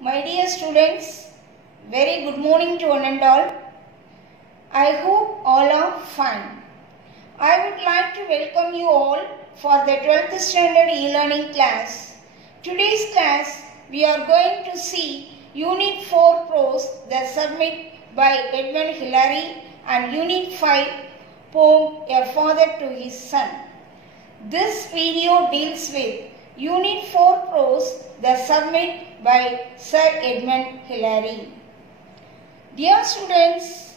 My dear students, very good morning to one and all. I hope all are fine. I would like to welcome you all for the 12th standard e-learning class. Today's class, we are going to see Unit 4 Prose, the submit by Edmund Hillary, and Unit 5 Poem, A Father to His Son. This video deals with Unit 4 Prose, the submit by Sir Edmund Hillary. Dear students,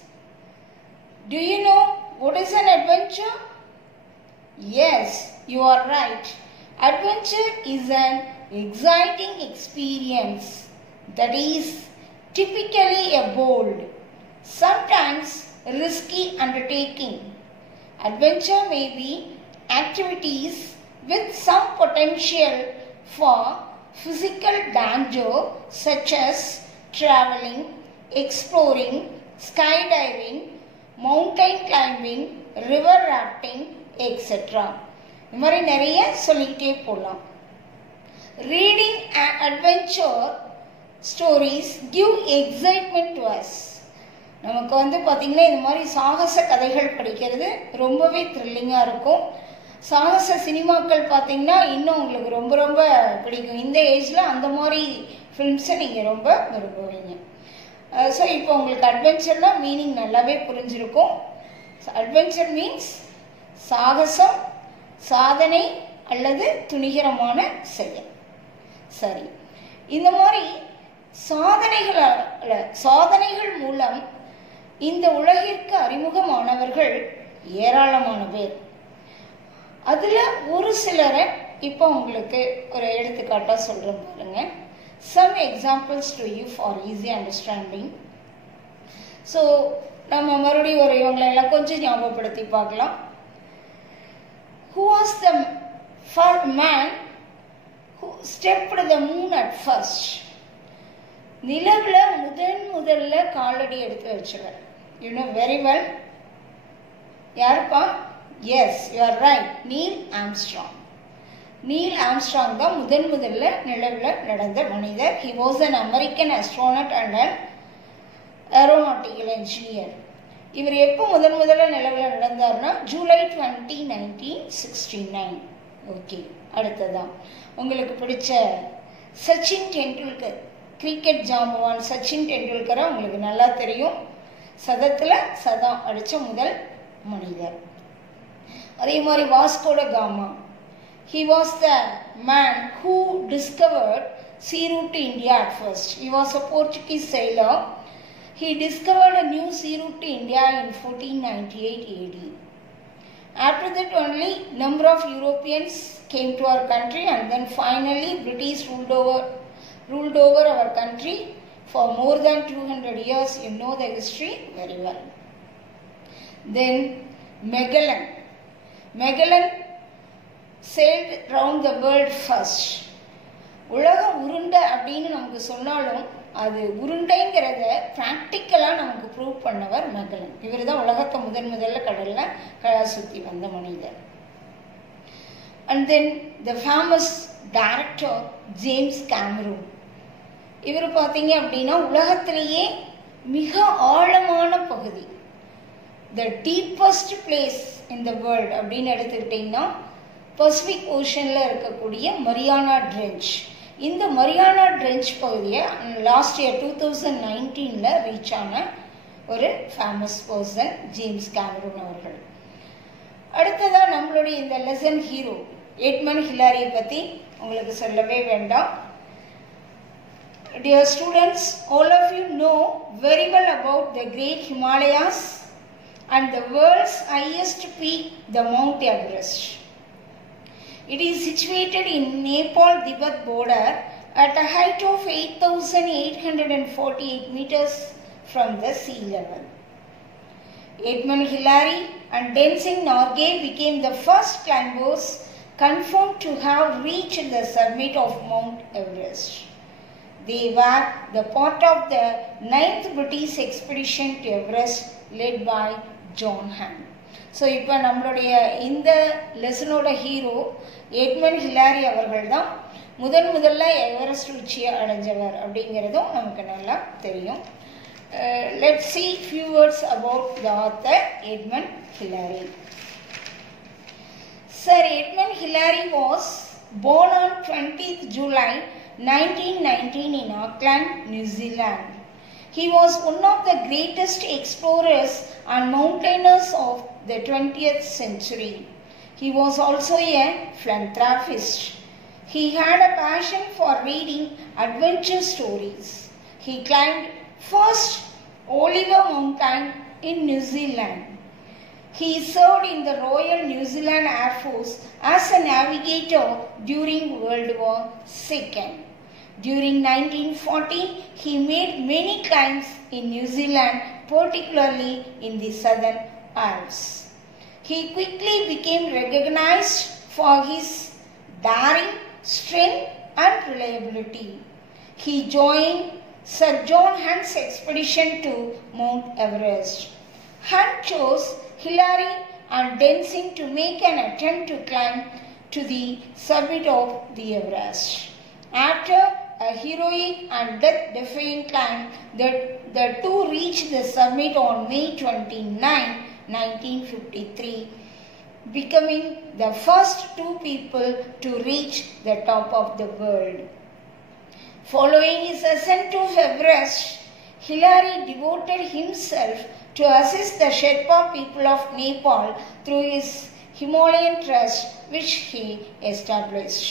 do you know what is an adventure? Yes, you are right. Adventure is an exciting experience that is typically a bold, sometimes risky undertaking. Adventure may be activities with some potential for physical danger such as traveling, exploring, skydiving, mountain climbing, river rafting, etc. இந்த மாதிரி நிறைய சொல்லிட்டே போலாம். Reading adventure stories give excitement to us. நமக்கு பாத்தீங்கன்னா இந்த மாதிரி சாகச கதைகள் படிக்கிறது ரொம்பவே த்ரில்லிங்கா இருக்கும். சாகச சினிமாக்கள் பார்த்தீங்கன்னா இன்னும் உங்களுக்கு ரொம்ப ரொம்ப பிடிக்கும். இந்த ஏஜில் அந்த மாதிரி ஃபிலிம்ஸை நீங்கள் ரொம்ப விரும்புவீங்க. ஸோ இப்போ உங்களுக்கு அட்வென்ச்சர்னால் மீனிங் நல்லாவே புரிஞ்சிருக்கும். அட்வென்ச்சர் மீன்ஸ் சாகசம், சாதனை அல்லது துணிகரமான செயல். சரி, இந்த மாதிரி சாதனைகள் மூலம் இந்த உலகிற்கு அறிமுகமானவர்கள் ஏராளமான பேர். அதில் ஒரு சிலரை இப்போ உங்களுக்கு ஒரு எடுத்துக்காட்டாக சொல்கிறேன் பாருங்க. Some examples to you for easy understanding. So நம்ம மறுபடியும் ஒரு இவங்களெல்லாம் கொஞ்சம் ஞாபகப்படுத்தி பார்க்கலாம். Who was the man who stepped the moon at first? நிலவில் முதல்ல காலடி எடுத்து வச்சவர். You know very well. யாருப்பா? Yes, you are right. Neil Armstrong. Neil Armstrong தான் முதல்ல நிலவில் நடந்த மனிதர். He was an American astronaut and an aeronautical engineer. இவர் எப்போ முதல்ல நிலவில் நடந்தார்னா ஜூலை 20, 1969. ஓகே, அடுத்ததான் உங்களுக்கு பிடிச்ச சச்சின் டெண்டுல்கர், கிரிக்கெட் ஜாம்பவான் சச்சின் டெண்டுல்கரை உங்களுக்கு நல்லா தெரியும். சதத்தில் சதம் அடித்த முதல் மனிதர். அதே மாதிரி வாஸ்கோ ட gamma. He was the man who discovered sea route to India at first. He was a Portuguese sailor. He discovered a new sea route to India in 1498 AD. After that only number of Europeans came to our country, and then finally British ruled over our country for more than 200 years. You know the history very well. Then Magellan sailed around the world first. உலகம் உருண்டை அப்படின்னு நமக்கு சொன்னாலும் அது உருண்டைங்கிறத ப்ராக்டிக்கலாக நமக்கு prove பண்ணவர் Magellan. இவர் தான் உலகத்தை முதல்ல கடலில் சுற்றி வந்த மனிதர். And then the famous director James Cameron. இவர் பார்த்தீங்க அப்படின்னா உலகத்திலேயே மிக ஆழமான பகுதி, the deepest place in the world அப்படின்னு எடுத்துக்கிட்டிங்கன்னா பசிபிக் ஓஷனில் இருக்கக்கூடிய மரியானா ட்ரெஞ்ச். இந்த மரியானா ட்ரெஞ்ச் பகுதியை லாஸ்ட் இயர் 2019 ரீச் ஆன ஒரு ஃபேமஸ் பர்சன் ஜேம்ஸ் கேமரூன் அவர்கள். அடுத்ததாக நம்மளுடைய இந்த லெசன் ஹீரோ எட்மண்ட் ஹிலாரியை பற்றி உங்களுக்கு சொல்லவே வேண்டாம். Dear students, all of you know very well about the great Himalayas and the world's highest peak, the Mount Everest. It is situated in Nepal-Tibet border at a height of 8,848 meters from the sea level. Edmund Hillary and Tenzing Norgay became the first climbers confirmed to have reached the summit of Mount Everest. They were the part of the 9th British expedition to Everest led by John Hand. So இப்போ நம்மளுடைய இந்த லெசனோட hero Edmund Hillary அவர்கள் தான் முதல்ல Everest உச்சியை அடைஞ்சவர் அப்படிங்கிறதும் நமக்கு நல்லா தெரியும். Let's see few words about the author Edmund Hillary. Sir Edmund Hillary was born on 20th July 1919 in Auckland, New Zealand. He was one of the greatest explorers and mountaineers of the 20th century. He was also a philanthropist. He had a passion for reading adventure stories. He climbed first Oliver Mountain in New Zealand. He served in the Royal New Zealand Air Force as a navigator during World War II. During 1940, he made many climbs in New Zealand, particularly in the Southern Alps. He quickly became recognized for his daring, strength and reliability. He joined Sir John Hunt's expedition to Mount Everest. Hunt chose Hillary and Densing to make an attempt to climb to the summit of the Everest. After a heroic and death-defying climb, the two reached the summit on May 29, 1953, becoming the first two people to reach the top of the world. Following his ascent to Everest, Hillary devoted himself to assist the Sherpa people of Nepal through his Himalayan Trust, which he established.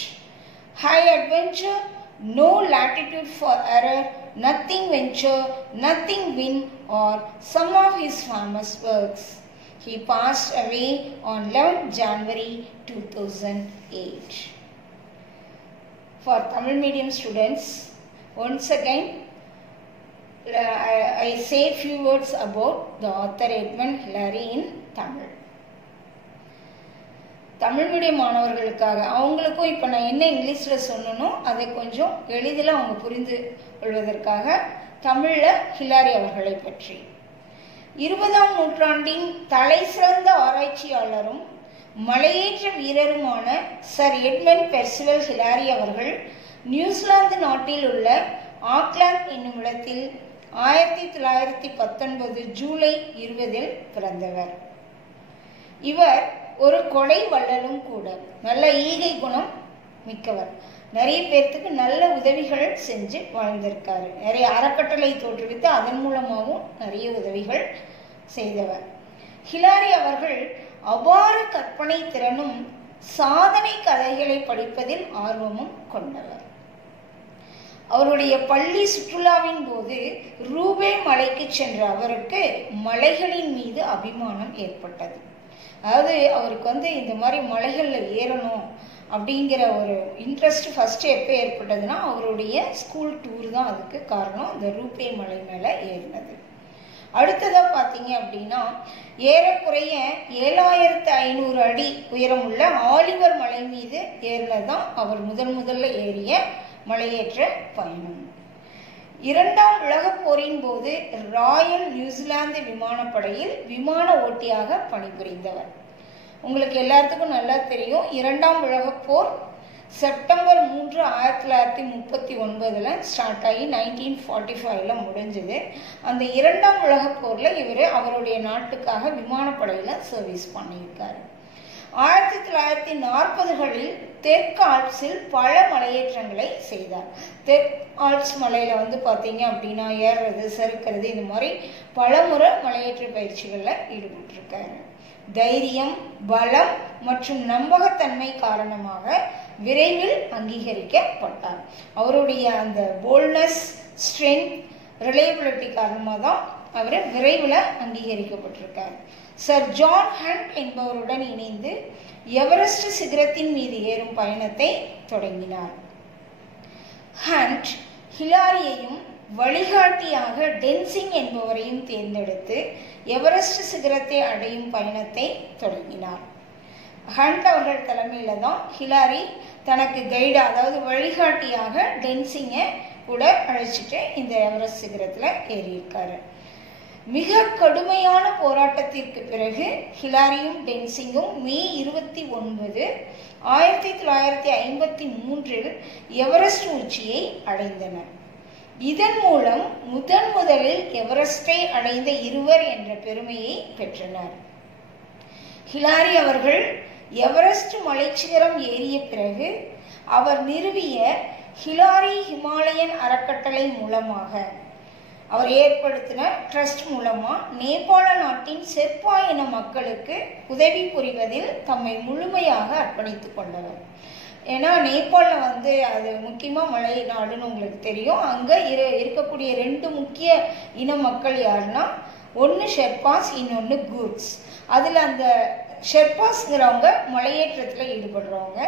High adventure, no latitude for error, nothing venture, nothing win, or some of his famous works. He passed away on 11th January 2008. For Tamil medium students, once again, I say few words about the author Edmund Hillary in Tamil. Tamil medium மாணவர்களுக்காக அவங்களுக்கும் இப்போ நான் என்ன இங்கிலீஷில் சொன்னனோ அதை கொஞ்சம் எளிதில் அவங்க புரிந்து கொள்வதற்காக தமிழில் ஹிலாரி அவர்களை பற்றி 20ஆம் நூற்றாண்டின் தலை சிறந்த ஆராய்ச்சியாளரும் மலையேற்ற வீரருமான சர் எட்மண்ட் பெர்சிவல் ஹிலாரி அவர்கள் நியூசிலாந்து நாட்டில் உள்ள ஆக்லாந்து என்னும் இடத்தில் 1919 ஜூலை 20 பிறந்தவர். இவர் ஒரு கொடை வள்ளலும் கூட. நல்ல ஈகை குணம் மிக்கவர். நிறைய பேர்த்துக்கு நல்ல உதவிகள் செஞ்சு வாழ்ந்திருக்காரு. நிறைய அறக்கட்டளை தோற்றுவித்து அதன் மூலமாகவும் நிறைய உதவிகள் செய்தவர். ஹிலாரி அவர்கள் அபார கற்பனை திறனும் சாதனை கதைகளை படிப்பதில் ஆர்வமும் கொண்டவர். அவருடைய பள்ளி சுற்றுலாவின் போது ரூபே மலைக்கு சென்ற அவருக்கு மலைகளின் மீது அபிமானம் ஏற்பட்டது. அதாவது அவருக்கு இந்த மாதிரி மலைகளில் ஏறணும் அப்படிங்கிற ஒரு இன்ட்ரெஸ்ட் ஃபஸ்ட்டு எப்போ ஏற்பட்டதுன்னா அவருடைய ஸ்கூல் டூர் தான் அதுக்கு காரணம். இந்த ரூபே மலை மேலே ஏறினது. அடுத்ததாக பார்த்தீங்க அப்படின்னா ஏறக்குறைய 7500 அடி உயரமுள்ள ஆலிவர் மலை மீது ஏறினது தான் அவர் முதல்ல ஏறிய மலையேற்ற பயணம். 2ஆம் உலகப் போரின் போது ராயல் நியூசிலாந்து விமானப்படையில் விமான ஓட்டியாக பணிபுரிந்தவர். உங்களுக்கு எல்லாத்துக்கும் நல்லா தெரியும், 2ஆம் உலகப் போர் செப்டம்பர் 3, 1939 ஸ்டார்ட் ஆகி 1945 முடிஞ்சது. அந்த 2ஆம் உலகப் போரில் இவர் அவருடைய நாட்டுக்காக விமானப்படையில் சர்வீஸ் பண்ணியிருக்காரு. 1940களில் தெற்கு ஆல்ப்ஸில் பல மலையேற்றங்களை செய்தார். தெற்கு ஆல்ப்ஸ் மலையில் பார்த்தீங்க அப்படின்னா ஏறுறது, சறுக்கிறது, இந்த மாதிரி பலமுறை மலையேற்ற பயிற்சிகளில் ஈடுபட்டிருக்காரு. தைரியம், பலம் மற்றும் நம்பகத்தன்மை காரணமாக விரைவில் அங்கீகரிக்கப்பட்டார். அவருடைய அந்த போல்ட்னஸ், ஸ்ட்ரென்த், ரிலையபிலிட்டி காரணமாக தான் அவர் விரைவில் அங்கீகரிக்கப்பட்டிருக்கார். சர் ஜான் ஹண்ட் என்பவருடன் இணைந்து எவரெஸ்ட் சிகரத்தின் மீது ஏறும் பயணத்தை தொடங்கினார். ஹண்ட் ஹிலாரியையும் வழிகாட்டியாக டென்சிங் என்பவரையும் தேர்ந்தெடுத்து எவரெஸ்ட் சிகரத்தை அடையும் பயணத்தை தொடங்கினார். ஹண்ட் அவர்கள் தலைமையில தான் ஹிலாரி தனக்கு கைடு, அதாவது வழிகாட்டியாக டென்சிங்கை கூட அழைச்சிட்டு இந்த எவரெஸ்ட் சிகரத்தில் ஏறியிருக்காரு. மிக கடுமையான போராட்டத்திற்கு பிறகு ஹிலாரியும் டென்சிங்கும் மே 29, 1953 எவரெஸ்ட் உச்சியை அடைந்தனர். இதன் மூலம் முதலில் எவரெஸ்டை அடைந்த இருவர் என்ற பெருமையை பெற்றனர். ஹிலாரி அவர்கள் எவரெஸ்ட் மலைச்சிகரம் ஏறிய பிறகு அவர் நிறுவிய ஹிலாரி ஹிமாலயன் அறக்கட்டளை மூலமாக அவர் ஏற்படுத்தின ட்ரஸ்ட் மூலமா நேபாள நாட்டின் செர்பா இன மக்களுக்கு உதவி புரிவதில் தம்மை முழுமையாக அர்ப்பணித்துக் கொண்டவர். ஏன்னா நேபாளில் அது முக்கியமாக மலை நாடுன்னு உங்களுக்கு தெரியும். அங்கே இருக்கக்கூடிய 2 முக்கிய இன மக்கள் யாருன்னா, ஒன்று ஷெர்பாஸ், இன்னொன்று கூர்க்ஸ். அதில் அந்த ஷெர்பாஸ்ங்கிறவங்க மலையேற்றத்தில் ஈடுபடுறவங்க.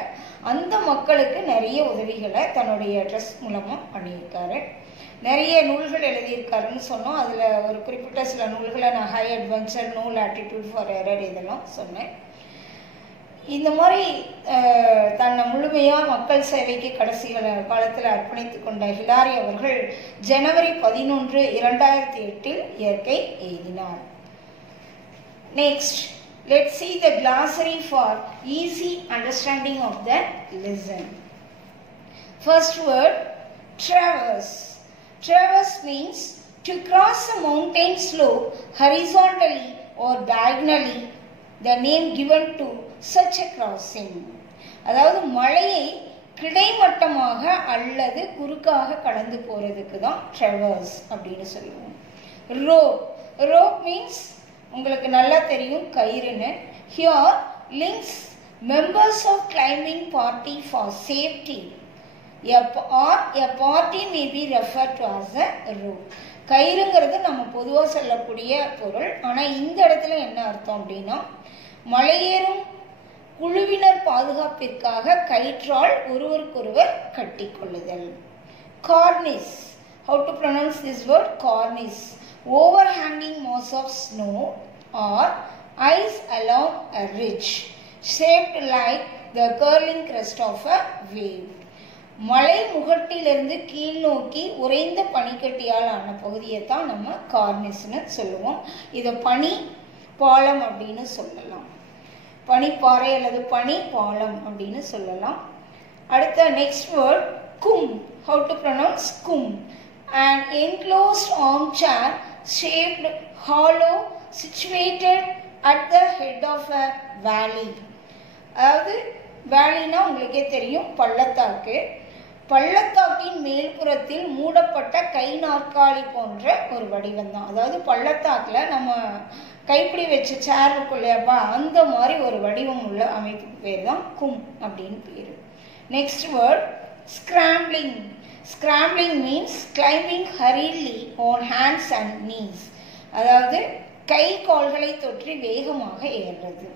அந்த மக்களுக்கு நிறைய உதவிகளை தன்னுடைய ட்ரஸ்ட் மூலமாக பண்ணியிருக்காரு. நிறைய நூல்கள் எழுதியிருக்காருன்னு சொன்னோம். அதில் ஒரு குறிப்பிட்ட சில நூல்களை நான் high adventure, no latitude for error இதெல்லாம் சொன்னேன். இந்த மாதிரி தன்னை முழுமையாக மக்கள் சேவைக்கு கடைசி காலத்தில் அர்ப்பணித்து கொண்ட ஹிலாரி அவர்கள் ஜனவரி 11, 2008 இயற்கை எய்தினார். Next, let's see the glossary for easy understanding of the lesson. First word, traverse. Traverse means to cross a mountain slope horizontally or diagonally, the name given to such a crossing. அதாவது மலையை கிடைமட்டமாக அல்லது குறுக்காக கடந்து போறதுக்கு தான் traverse அப்படின்னு சொல்லுவோம். rope means உங்களுக்கு நல்லா தெரியும் கயிறுன்னு. Here links members of climbing party for safety. A party may be referred to as a rope. கயிறுங்கிறது நம்ம பொதுவாக சொல்லக்கூடிய பொருள். ஆனால் இந்த இடத்துல என்ன அர்த்தம் அப்படின்னா, மலையேறும் குழுவினர் பாதுகாப்பிற்காக கயிற்றால் ஒருவருக்கொருவர் கட்டிக்கொள்ளுதல். Cornice. How to pronounce this word? Cornice. Overhanging mass of snow or ice along a ridge shaped like the curling crest of a wave. மலை முகட்டிலிருந்து கீழ் நோக்கி உறைந்த பனிக்கட்டியால் ஆன பகுதியை தான் நம்ம கார்னிஸ்னு சொல்லுவோம். இதை பனி பாலம் அப்படின்னு சொல்லலாம். பனிப்பாறை அல்லது பனி பாலம் அப்படின்னு சொல்லலாம். அடுத்த நெக்ஸ்ட் வேர்ட் கும். How to pronounce கும்? An enclosed armchair shaped hollow situated at the head of a valley. அதாவது வேலினா உங்களுக்கே தெரியும் பள்ளத்தாக்கு. பள்ளத்தாக்கின் மேல்புறத்தில் மூடப்பட்ட கை நாற்காலி போன்ற ஒரு வடிவம் தான். அதாவது பள்ளத்தாக்கில் நம்ம கைப்பிடி வச்ச சேர் இருக்குல்லையாப்பா, அந்த மாதிரி ஒரு வடிவம் உள்ள அமைப்புக்கு பேர் தான் கும் அப்படின்னு பேர். Next word scrambling. Scrambling means climbing hurriedly on hands and knees. அதாவது கை கால்களை தொற்றி வேகமாக ஏறுறது.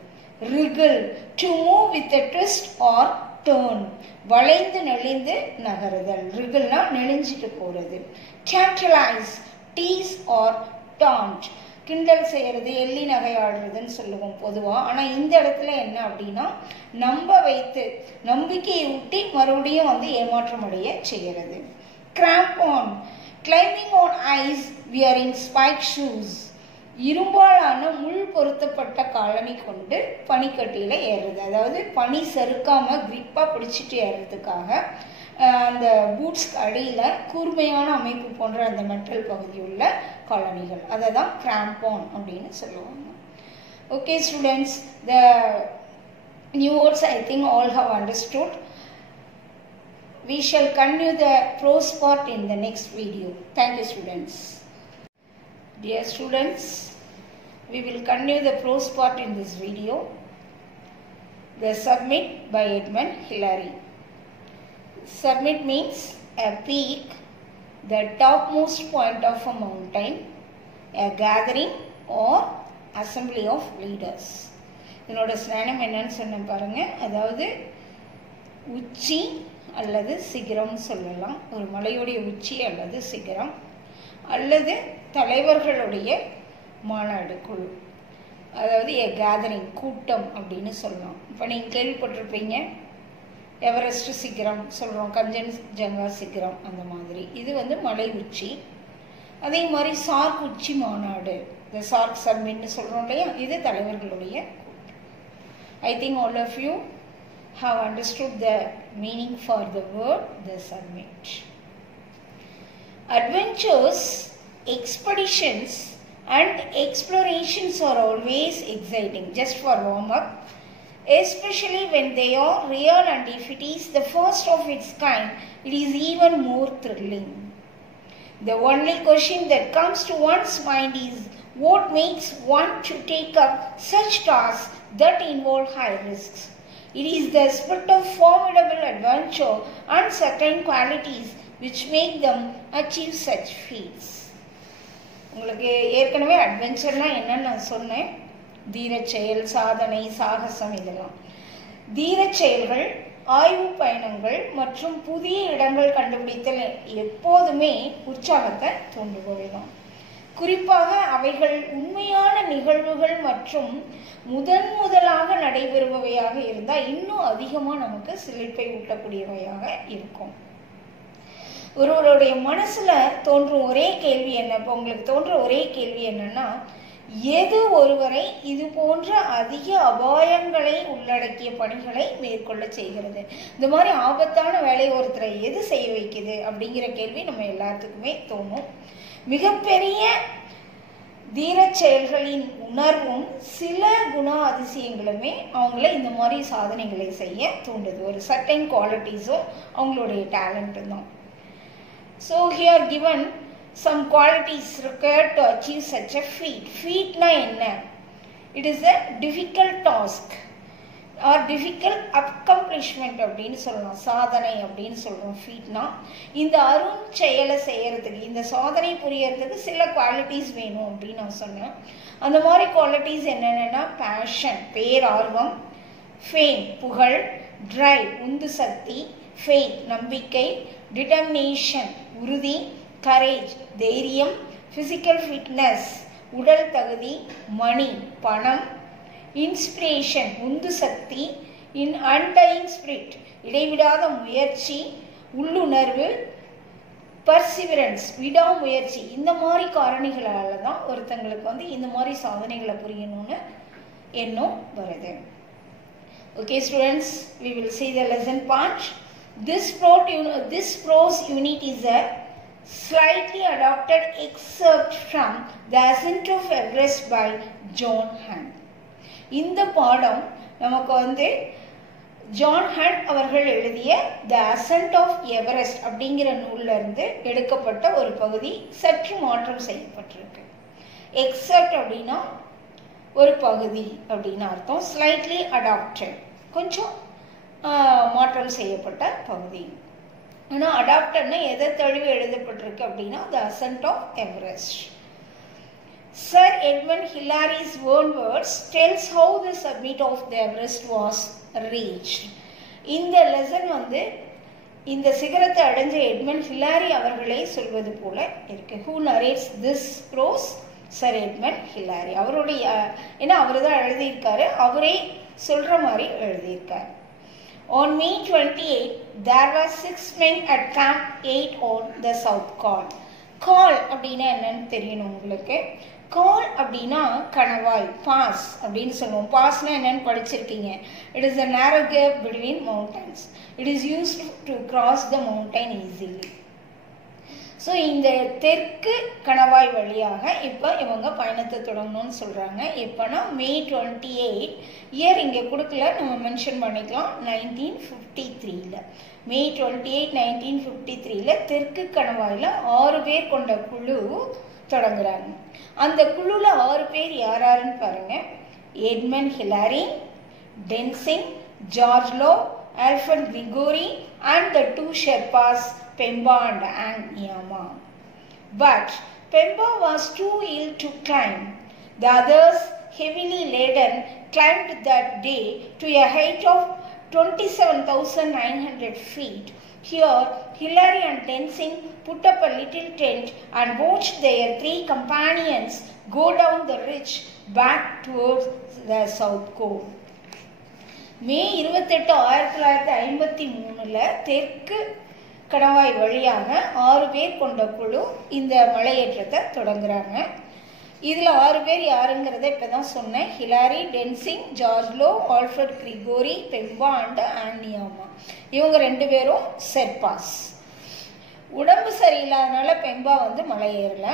Wriggle, to move with a twist or turn. வளைந்து நெளிந்து நகருதல். Wriggleனா நெளிஞ்சிட்டு போறது. Tantalize, tease or taunt. கிண்டல் செய்யறது, எள்ளி நகையாடுறதுன்னு சொல்லுவோம் பொதுவாக. ஆனால் இந்த இடத்துல என்ன அப்படின்னா, நம்ப வைத்து நம்பிக்கையை ஊட்டி மறுபடியும் ஏமாற்றம் அடைய செய்கிறது. Crampon. Climbing on ice wearing spike shoes. இரும்பாலான முள் பொருத்தப்பட்ட காலணி கொண்டு பனிக்கட்டியில் ஏறுறது. அதாவது பனி சறுக்காமல் கிரிப்பாக பிடிச்சிட்டு ஏறுறதுக்காக அந்த பூட்ஸ்க்கு அடியில் கூர்மையான அமைப்பு போன்ற அந்த மெட்டல் பகுதி உள்ள காலணிகள், அதை தான் கிராம்போன் அப்படின்னு சொல்லுவாங்க. Okay students, the new words I think all have understood. We shall continue the prose part in the next video. Thank you students. Dear students, we will continue the prose part in this video. The summit by Edmund Hillary. Summit means a peak, the topmost point of a mountain, a gathering or assembly of leaders. இதனோட ஸ்நானம் என்னன்னு சொன்ன பாருங்க. அதாவது உச்சி அல்லது சிகரம் சொல்லலாம். ஒரு மலையுடைய உச்சி அல்லது சிகரம், அல்லது தலைவர்களுடைய மாநாடு குழு, அதாவது எ கேதரிங் கூட்டம் அப்படின்னு சொல்லலாம். இப்போ நீங்கள் கேள்விப்பட்டிருப்பீங்க எவரெஸ்ட் சிகரம் சொல்கிறோம், கஞ்சன்ஜங்கா சிகரம், அந்த மாதிரி. இது மலை உச்சி. அதே மாதிரி சார்க் உச்சி மாநாடு, இந்த சார்க் சம்மிட்னு சொல்கிறோம் இல்லையா, இது தலைவர்களுடைய கூட்டம். I think all of you have understood the meaning for the word the summit. Adventures, expeditions and explorations are always exciting, just for warm up, especially when they are real, and if it is the first of its kind, it is even more thrilling. The only question that comes to one's mind is what makes one to take up such tasks that involve high risks. It is the spirit of formidable adventure and certain qualities which make them achieve such feats. உங்களுக்கு ஏற்கனவே அட்வென்ச்சர்னா என்னன்னு நான் சொன்னேன். தீரச் செயல், சாதனை, சாகசம், இதெல்லாம் தீரச் செயல்கள், ஆய்வு பயணங்கள் மற்றும் புதிய இடங்கள் கண்டுபிடித்தல் எப்போதுமே உற்சாகத்தை தூண்டுபவைதான். குறிப்பாக அவைகள் உண்மையான நிகழ்வுகள் மற்றும் முதலாக நடைபெறுபவையாக இருந்தால் இன்னும் அதிகமாக நமக்கு சிலிர்ப்பை ஊட்டக்கூடியவையாக இருக்கும். ஒருவருடைய மனசுல தோன்றும் ஒரே கேள்வி என்ன, இப்போ உங்களுக்கு தோன்ற ஒரே கேள்வி என்னன்னா, எது ஒருவரை இது போன்ற அதிக அபாயங்களை உள்ளடக்கிய பணிகளை மேற்கொள்ள செய்கிறது? இந்த மாதிரி ஆபத்தான வேலை ஒருத்தரை எது செய்ய வைக்குது அப்படிங்கிற கேள்வி நம்ம எல்லாத்துக்குமே தோணும். மிகப்பெரிய தீரச் செயல்களின் உணர்வும் சில குண அதிசயங்களுமே அவங்கள இந்த மாதிரி சாதனைகளை செய்ய தூண்டுது. ஒரு சர்டைன் குவாலிட்டிஸும் அவங்களுடைய டேலண்ட்டும் தான். So here given some qualities required to achieve such a feat. Feat na enna? It is a difficult task or difficult accomplishment அப்படினு சொல்லலாம். சாதனை அப்படினு சொல்றோம் featனா. இந்த அருண் செயலை செய்யறதுக்கு, இந்த சாதனை புரியறதுக்கு சில குவாலிட்டிஸ் வேணும் அப்படின்னு நான் சொன்னேன். அந்த மாதிரி குவாலிட்டிஸ் என்னென்னா பேஷன், பேரார்வம், ஃபேம் புகழ், டிரைவ் உந்து சக்தி, ஃபெய்த் நம்பிக்கை, டிட்டர்மினேஷன் உறுதி, கரேஜ் தைரியம், பிசிக்கல் ஃபிட்னஸ் உடல் தகுதி, மணி பணம், இன்ஸ்பிரேஷன் உந்து சக்தி, அன்டையிங் ஸ்பிரிட் இடைவிடாத முயற்சி, உள்ளுணர்வு, பர்சிவரன்ஸ் விடாமுயற்சி. இந்த மாதிரி காரணிகளால தான் ஒருத்தங்களுக்கு இந்த மாதிரி சாதனைகளை புரியணும்னு எண்ணம் வருது. Okay students, we will see the lesson part. This prose unit is a slightly adapted excerpt from The Ascent of Everest by John Hunt. இந்த பாடம் நமக்கு ஜான் ஹண்ட் அவர்கள் எழுதிய The Ascent of Everest அப்படிங்கிற நூல்ல இருந்து எடுக்கப்பட்ட ஒரு பகுதி சற்று மாற்றம் செய்யப்பட்டிருக்கு. எக்ஸப்ட் அப்படின்னா ஒரு பகுதி அப்படின்னு அர்த்தம். ஸ்லைட்லி அடாப்டட் கொஞ்சம் மாற்றம் செய்யப்பட்ட பகுதி. ஆனால் அடாப்டட்னா எதை தழுவி எழுதப்பட்டிருக்கு அப்படின்னா The Ascent of Everest. Sir Edmund Hillary's own words tells how the summit of the Everest was reached. இந்த லெசன் இந்த சிகரத்தை அடைஞ்ச எட்மண்ட் ஹில்லாரி அவர்களே சொல்வது போல இருக்கு. Who narrates this prose? Sir Edmund Hillary. அவருடைய ஏன்னா அவர் தான் எழுதியிருக்காரு, அவரே சொல்ற மாதிரி எழுதியிருக்காரு. On May 28, there were 6 men at Camp 8 on the South Col. Col அப்படின்னா என்னன்னு தெரியணும் உங்களுக்கு. Col அப்படின்னா கணவாய், பாஸ் அப்படின்னு சொல்லுவோம். பாஸ்னா என்னன்னு படிச்சிருக்கீங்க. It is a narrow gap between mountains. It is used to cross the mountain easily. So இந்த தெற்கு கணவாய் வழியாக இப்போ இவங்க பயணத்தை தொடங்கணும்னு சொல்கிறாங்க. எப்போனா May 28 இயர் இங்கே கொடுக்கல, நம்ம மென்ஷன் பண்ணிக்கலாம். 1953 May 28, 1953 தெற்கு கணவாயில் 6 பேர் கொண்ட குழு தொடங்குறாங்க. அந்த குழுவில் 6 பேர் யாராருன்னு பாருங்க. Edmund Hillary, Tenzing, George Lowe, Alfred Gregory and the 2 Sherpas Pemba and Ang Nyama. But Pemba was too ill to climb. The others, heavily laden, climbed that day to a height of 27,900 feet. Here, Hillary and Tenzing put up a little tent and watched their 3 companions go down the ridge back towards the south cone. May 28, 1953 தெற்கு கணவாய் வழியாக 6 பேர் கொண்ட குழு இந்த மலையேற்றத்தை தொடங்குறாங்க. இதில் 6 பேர் யாருங்கிறத இப்போ தான் சொன்னேன். Hillary, Tenzing, George Lowe, Alfred Gregory, Pemba and ஆன்னியாமா. இவங்க 2 பேரும் செர்பாஸ். உடம்பு சரியில்லாதனால பெம்பா மலை ஏறல.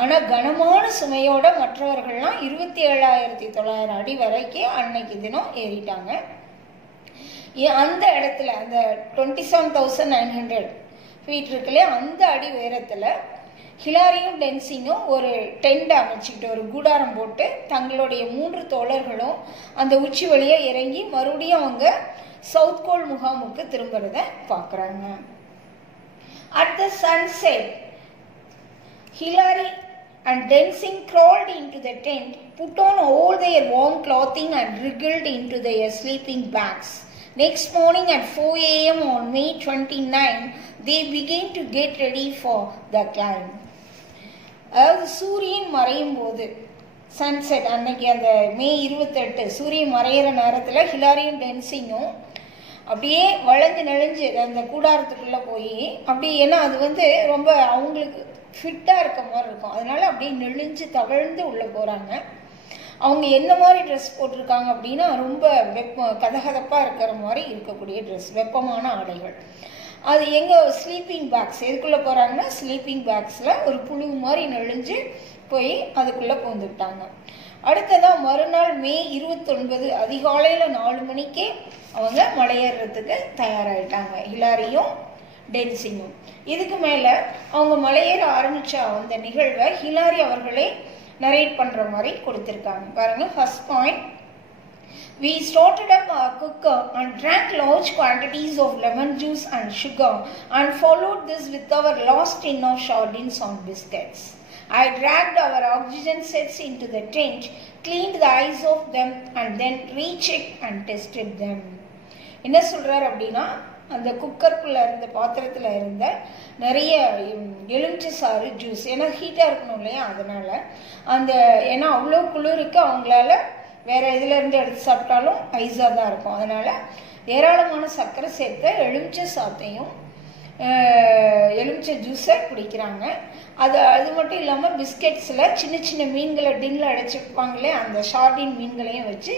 ஆனால் கனமான சுமையோட மற்றவர்கள்லாம் 27,900 அடி வரைக்கும் அன்னைக்கு தினம் ஏறிட்டாங்க. அந்த இடத்துல அந்த 27,900 ஃபீட் இருக்குல்லையே, அந்த அடி உயரத்தில் ஹிலாரியும் டென்சிங்கும் ஒரு டென்ட் அமைச்சிக்கிட்டு, ஒரு கூடாரம் போட்டு தங்களுடைய 3 தோழர்களும் அந்த உச்சி வழியாக இறங்கி மறுபடியும் அவங்க சவுத் கோல் முகாமுக்கு திரும்புறத பார்க்குறாங்க. At the sunset, Hillary and Densing crawled into the tent, put on all their warm clothing and wriggled into their sleeping bags. Next morning at 4 a.m. on May 29, they began to get ready for the climb. அதாவது சூரியன் மறையும் போது, sunset அன்னைக்கு அந்த மே 28 சூரியன் மறையிற நேரத்தில் ஹிலாரியும் டென்சிங்கும் அப்படியே வளைஞ்சு நெளிஞ்சு அந்த கூடாரத்துக்குள்ளே போய் அப்படியே, ஏன்னா அது ரொம்ப அவங்களுக்கு ஃபிட்டாக இருக்க மாதிரி இருக்கும், அதனால அப்படியே நெளிஞ்சு தவழ்ந்து உள்ளே போகிறாங்க. அவங்க என்ன மாதிரி ட்ரெஸ் போட்டிருக்காங்க அப்படின்னா ரொம்ப கதகதப்பாக இருக்கிற மாதிரி இருக்கக்கூடிய ட்ரெஸ், வெப்பமான ஆடைகள். அது எங்கள் ஸ்லீப்பிங் பேக்ஸ் எதுக்குள்ளே போகிறாங்கன்னா ஸ்லீப்பிங் பேக்ஸில் ஒரு புழு மாதிரி நெளிஞ்சு போய் அதுக்குள்ளே பூந்துக்கிட்டாங்க. அடுத்ததான் மறுநாள் மே 29 அதிகாலையில் 4 மணிக்கே அவங்க மலையேறதுக்கு தயாராகிட்டாங்க, ஹிலாரியும் டென்சிங்கும். இதுக்கு மேலே அவங்க மலையேற ஆரம்பித்த அந்த நிகழ்வை ஹிலாரி அவர்களே நரேட் பண்ணுற மாதிரி கொடுத்துருக்காங்க. பாருங்கள், first point, we started up our cooker and drank large quantities of lemon juice and sugar and followed this with our last tin of sardines on biscuits. I dragged our oxygen sets into the tent, cleaned the eyes of them and then rechecked and tested them. என்ன சொல்கிறார் அப்படின்னா, அந்த குக்கருக்குள்ளே இருந்த பாத்திரத்தில் இருந்த நிறைய எலுமிச்சை சாறு ஜூஸ், ஏன்னா ஹீட்டாக இருக்கணும் இல்லையா, அதனால் அந்த ஏன்னா அவ்வளோ குளிருக்கு அவங்களால வேறு இதிலேருந்து எடுத்து சாப்பிட்டாலும் ஐஸாக தான் இருக்கும், அதனால் ஏராளமான சர்க்கரை சேர்த்த எலுமிச்சை சாத்தையும் எலுமிச்சை ஜூஸை குடிக்கிறாங்க. அது மட்டும் இல்லாமல் பிஸ்கெட்ஸில் சின்ன சின்ன மீன்களை டின்னில் அடைச்சி வைப்பாங்களே, அந்த ஷார்டின் மீன்களையும் வச்சு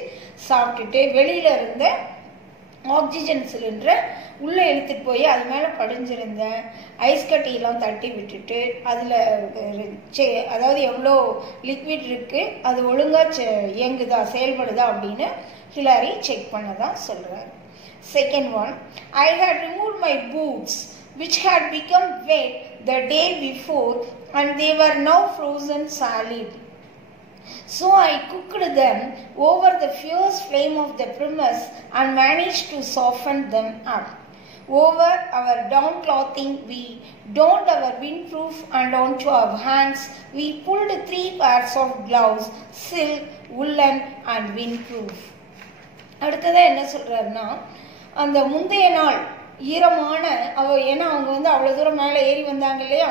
சாப்பிட்டுட்டு வெளியில் இருந்த ஆக்சிஜன் சிலிண்டரை உள்ளே இழுத்துட்டு போய் அது மேலே படிஞ்சிருந்த ஐஸ் கட்டியெல்லாம் தட்டி விட்டுட்டு அதில் அதாவது எவ்வளோ லிக்விட் இருக்குது, அது ஒழுங்காக இயங்குதா செயல்படுதா அப்படின்னு ஹிலாரி செக் பண்ண தான் சொல்கிறார். Second one, I had removed my boots which had become wet the day before and they were now frozen solid. So I cooked them over the fierce flame of the primus and managed to soften them up. Over our down clothing we donned our windproof and onto our hands we pulled 3 pairs of gloves, silk, woolen and windproof. அடுத்ததாக என்ன சொல்கிறாருன்னா, அந்த முந்தைய நாள் ஈரமான ஏன்னா அவங்க அவ்வளோ தூரம் மேலே ஏறி வந்தாங்க இல்லையா,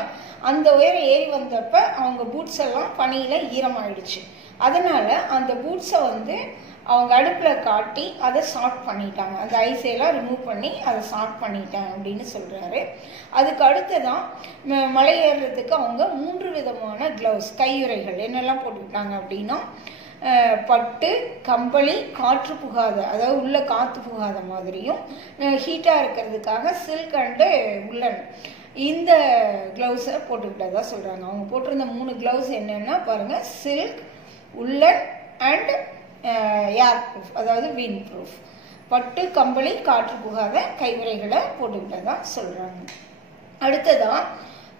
அந்த உயரம் ஏறி வந்தப்போ அவங்க பூட்ஸ் எல்லாம் பனியில் ஈரமாயிடுச்சு. அதனால் அந்த பூட்ஸை அவங்க அடுப்பில் காட்டி அதை சாஃப்ட் பண்ணிட்டாங்க, அந்த ஐஸையெல்லாம் ரிமூவ் பண்ணி அதை சாஃப்ட் பண்ணிட்டாங்க அப்படின்னு சொல்கிறாரு. அதுக்கு அடுத்ததான் மலை ஏறுறதுக்கு அவங்க 3 விதமான க்ளவுஸ், கையுறைகள் என்னெல்லாம் போட்டுக்கிட்டாங்க அப்படின்னா, பட்டு, கம்பளி, காற்று புகாத, அதாவது உள்ளே காற்று புகாத மாதிரியும், ஹீட்டாக இருக்கிறதுக்காக சில்க் அண்டு உள்ளன் இந்த க்ளவுஸை போட்டுக்கிட்டதாக சொல்கிறாங்க. அவங்க போட்டிருந்த 3 க்ளவுஸ் என்னென்னா பாருங்கள், சில்க், உள்ளன் அண்ட் ஏர் ப்ரூஃப், அதாவது விண்ட் ப்ரூஃப். பட்டு, கம்பளி, காற்று புகாத கைவிரைகளை போட்டுக்கிட்டதாக சொல்கிறாங்க. அடுத்ததான்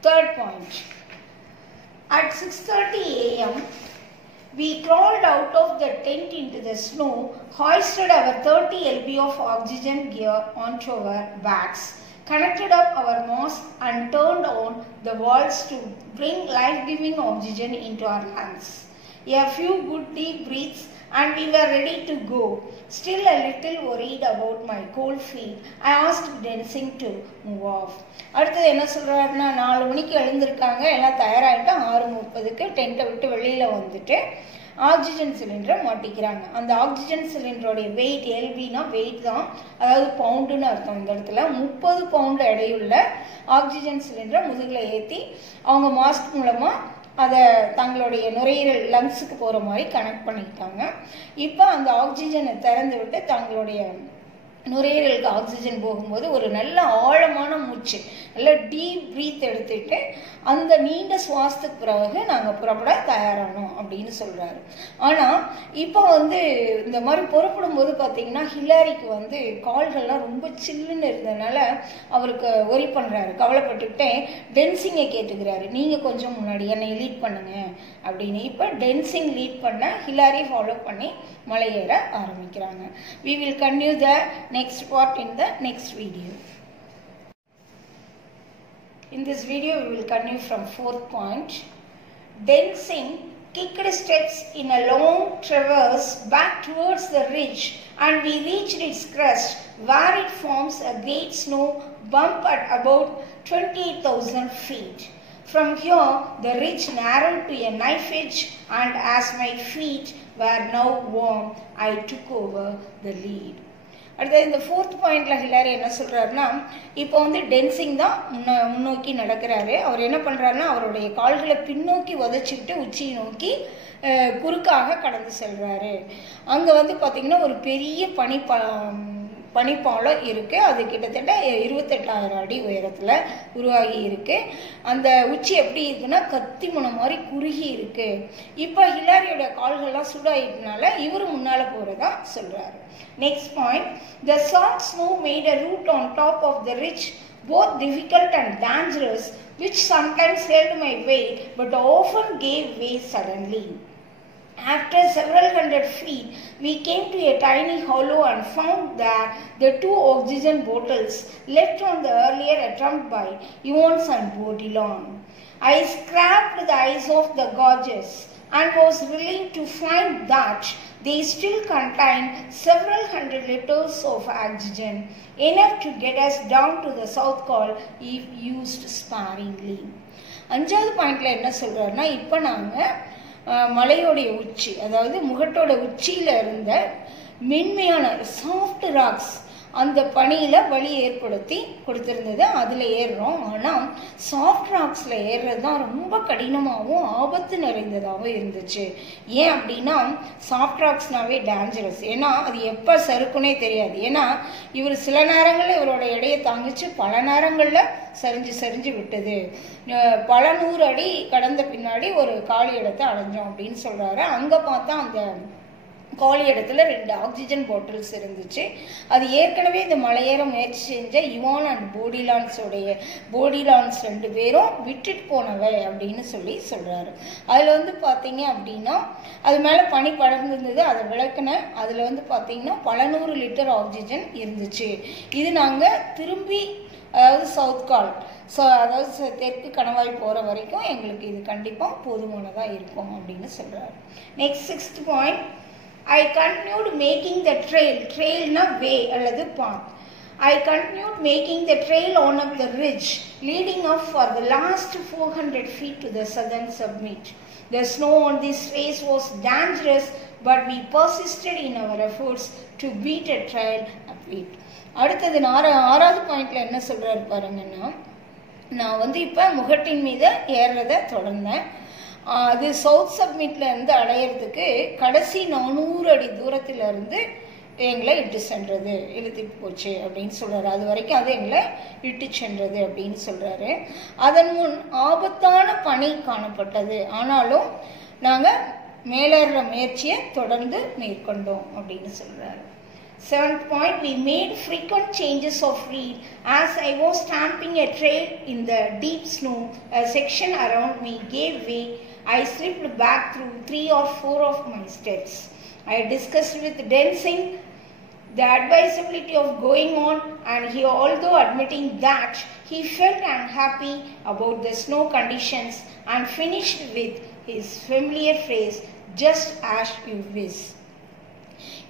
third point, at 6:30 a.m. we crawled out of the tent into the snow, hoisted our 30 lb of oxygen gear onto our backs, connected up our mask and turned on the valves to bring life-giving oxygen into our lungs. A few good deep breaths and we were ready to go. Still a little worried about my cold feet, I asked Densing to move off. அடுத்தது என்ன சொல்கிறாருன்னா, 4 மணிக்கு எழுந்திருக்காங்க, எல்லாம் தயாராகிட்டு 6:30க்கு டென்ட்டை விட்டு வெளியில் வந்துட்டு oxygen சிலிண்டரை மாட்டிக்கிறாங்க. அந்த ஆக்சிஜன் சிலிண்டரோடைய வெயிட், எல்பினா வெயிட் தான், அதாவது பவுண்டுன்னு அர்த்தம். இந்த இடத்துல 30 பவுண்டு எடையுள்ள ஆக்சிஜன் சிலிண்டரை முதுகில் ஏற்றி அவங்க மாஸ்க் மூலமாக அதை தங்களுடைய நுரையீரல் லங்ஸுக்கு போகிற மாதிரி கனெக்ட் பண்ணிக்கிட்டாங்க. இப்போ அந்த ஆக்சிஜனை திறந்து விட்டு தங்களுடைய நுரையீரலுக்கு ஆக்சிஜன் போகும்போது ஒரு நல்ல ஆழமான மூச்சு, நல்ல டீப் ப்ரீத் எடுத்துட்டு அந்த நீண்ட சுவாசத்துக்கு பிறகு நாங்கள் புறப்பட தயாரானோம் அப்படின்னு சொல்கிறாரு. ஆனால் இப்போ இந்த மாதிரி புறப்படும் போது பார்த்தீங்கன்னா ஹிலாரிக்கு கால்கள்லாம் ரொம்ப சில்லுன்னு இருந்ததுனால அவருக்கு ஒரி பண்ணுறாரு, கவலைப்பட்டுக்கிட்டே டென்சிங்கை கேட்டுக்கிறாரு, நீங்கள் கொஞ்சம் முன்னாடி என்னை லீட் பண்ணுங்க அப்படின்னு. இப்போ டென்சிங் லீட் பண்ண ஹிலாரி ஃபாலோ பண்ணி மலை ஏற ஆரம்பிக்கிறாங்க. We will continue the next part in the next video. In this video we will continue from 4th point. Densing kicked steps in a long traverse back towards the ridge, and we reached its crest where it forms a great snow bump at about 28,000 feet. From here the ridge narrowed to a knife edge, and as my feet were now warm I took over the lead. அடுத்தது இந்த 4th பாயிண்ட்ல Hillary என்ன சொல்றாருன்னா, இப்போ டென்சிங் தான் முன்னோக்கி நடக்கிறாரு. அவர் என்ன பண்றாருன்னா அவருடைய கால்களை பின்னோக்கி உதச்சிக்கிட்டு உச்சியை நோக்கி குறுக்காக கடந்து செல்றாரு. அங்க பாத்தீங்கன்னா ஒரு பெரிய பனிப்பாலம் இருக்கு. அது கிட்டத்தட்ட 28,000 அடி உயரத்துல உருவாகி இருக்கு. அந்த உச்சி எப்படி இருக்குன்னா கத்தி முனை மாதிரி குறுகி இருக்கு. இப்ப ஹிலாரியோட கால்கள்லாம் சூடாயிட்டனால இவரு முன்னால போறதா சொல்றாரு. Next point, the soft snow made a route on top of the ridge both difficult and dangerous, which sometimes held my weight but often gave way suddenly. After several hundred feet, we came to a tiny hollow and found there the 2 oxygen bottles left on the earlier attempt by Evans and Baudillon. I scraped the eyes of the gauges and was relieved to find that they still contained several hundred liters of oxygen, enough to get us down to the South Col if used sparingly. 5th பாயிண்ட்ல என்ன சொல்றாருன்னா, இப்போ நாங்கள் மலையோடைய உச்சி, அதாவது முகட்டோட உச்சியில இருந்த மென்மையான சாஃப்ட் ராக்ஸ் அந்த பனியில வழி ஏற்படுத்தி கொடுத்திருந்தது, அதுல ஏறுறோம். ஆனா சாஃப்ட் ராக்ஸ்ல ஏறுறது தான் ரொம்ப கடினமாகவும் ஆபத்து நிறைந்ததாகவும் இருந்துச்சு. ஏன் அப்படின்னா சாஃப்ட் ராக்ஸ்னாவே டேஞ்சரஸ். ஏன்னா அது எப்ப சறுக்குனே தெரியாது. ஏன்னா இவர் சில நேரங்கள்ல இவரோட எடையை தாங்கிச்சு, பல நேரங்கள்ல சரிஞ்சு விட்டது. பல 100 அடி கடந்த பின்னாடி ஒரு காலி இடத்தை அடைஞ்சோம் அப்படின்னு சொல்றாரு. அங்க பார்த்தா அந்த காலி இடத்துல 2 ஆக்சிஜன் பாட்டில்ஸ் இருந்துச்சு. அது ஏற்கனவே இந்த மலையேற முயற்சி செஞ்ச இவான் அண்ட் போடிலான்ஸ் 2 பேரும் விட்டுட்டு போனவை அப்படின்னு சொல்றாரு. அதுல பாத்தீங்க அப்படின்னா அது மேல பனி படர்ந்திருந்தது, அதை விளக்குன. அதுல பாத்தீங்கன்னா பல 100 லிட்டர் ஆக்சிஜன் இருந்துச்சு. இது நாங்க திரும்பி அதாவது சவுத் கால் அதாவது தெற்கு கணவாய் போற வரைக்கும் எங்களுக்கு இது கண்டிப்பா போதுமானதா இருக்கும் அப்படின்னு சொல்றாரு. Next 6th point, I continued making the trail na way அல்லது path. I continued making the trail on up the ridge, leading up for the last 400 feet to the southern summit. The snow on this face was dangerous, but we persisted in our efforts to beat a trail up it. அடுத்தது 6வது பாயிண்ட்ல என்ன சொல்றாரு பாருங்கன்னா, நான் இப்போ முகட்டின் மீது ஏறுறத தொடர்ந்தேன். அது south சப்மிட்ல இருந்து அடையிறதுக்கு கடைசி 400 அடி தூரத்துல இருந்து எங்களை இழுத்துட்டு போச்சு அப்படின்னு சொல்றாரு. அது வரைக்கும் அது எங்களை இட்டு சென்றது அப்படின்னு சொல்றாரு. அதன் முன் ஆபத்தான பனி காணப்பட்டது, ஆனாலும் நாங்க மேலேற முயற்சியை தொடர்ந்து மேற்கொண்டோம் அப்படின்னு சொல்றாரு. 7th point, we made frequent changes of reed. As I was stamping a trail in the deep snow, a section around me gave way. I slipped back through 3 or 4 of my steps. I discussed with Densing the advisability of going on, and he, although admitting that he felt unhappy about the snow conditions, and finished with his familiar phrase, just as you wish.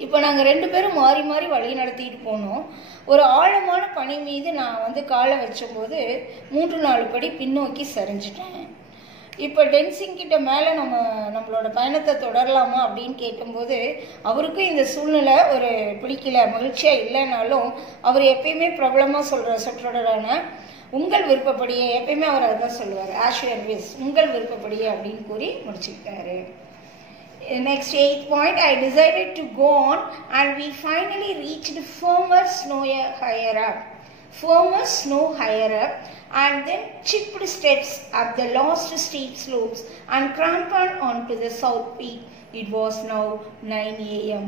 இப்போ நாங்கள் 2 பேரும் மாறி மாறி வழி நடத்திட்டு போனோம். ஒரு ஆழமான பனி மீது நான் காலை வச்சும்போது 3-4 படி பின்னோக்கி சரிஞ்சிட்டேன். இப்போ டென்சிங் கிட்ட மேலே நம்மளோட பயணத்தை தொடரலாமா அப்படின்னு கேட்கும்போது அவருக்கும் இந்த சூழ்நிலை பிடிக்கல, மகிழ்ச்சியாக இல்லைனாலும் அவர் எப்பயுமே பிரபலமாக சொல்கிற சொற்றொடரான உங்கள் விருப்பப்படியே, எப்பயுமே அவர் அதுதான் சொல்லுவார், as your wish, உங்கள் விருப்பப்படியே அப்படின்னு கூறி முடிச்சுக்கிட்டாரு. Next 8th point, I decided to go on and we finally reached firmer snow higher up. Firmer snow higher up and then chipped steps up the last steep slopes and crampled onto the south peak. It was now 9 a.m.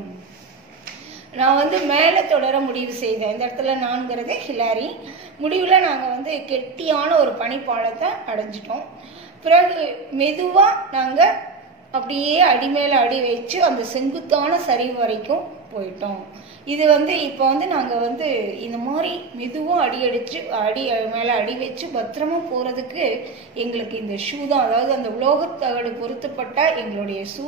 நான் வந்து மேலே தொடர முடிவு செய்தேன். இந்த இடத்துல நான்கிறது Hillary. முடிவில் நாங்கள் கெட்டியான ஒரு பனிப்பாலத்தை அடைஞ்சிட்டோம். பிறகு மெதுவாக நாங்கள் அப்படியே அடி மேலே அடி வச்சு அந்த செங்குத்தான சரிவு வரைக்கும் போயிட்டோம். இது இப்போ நாங்கள் இந்த மாதிரி மெதுவாக அடி மேலே அடி வச்சு பத்திரமா போகிறதுக்கு எங்களுக்கு இந்த ஷூ தான், அதாவது அந்த உலோகத்தகடு பொருத்தப்பட்ட எங்களுடைய ஷூ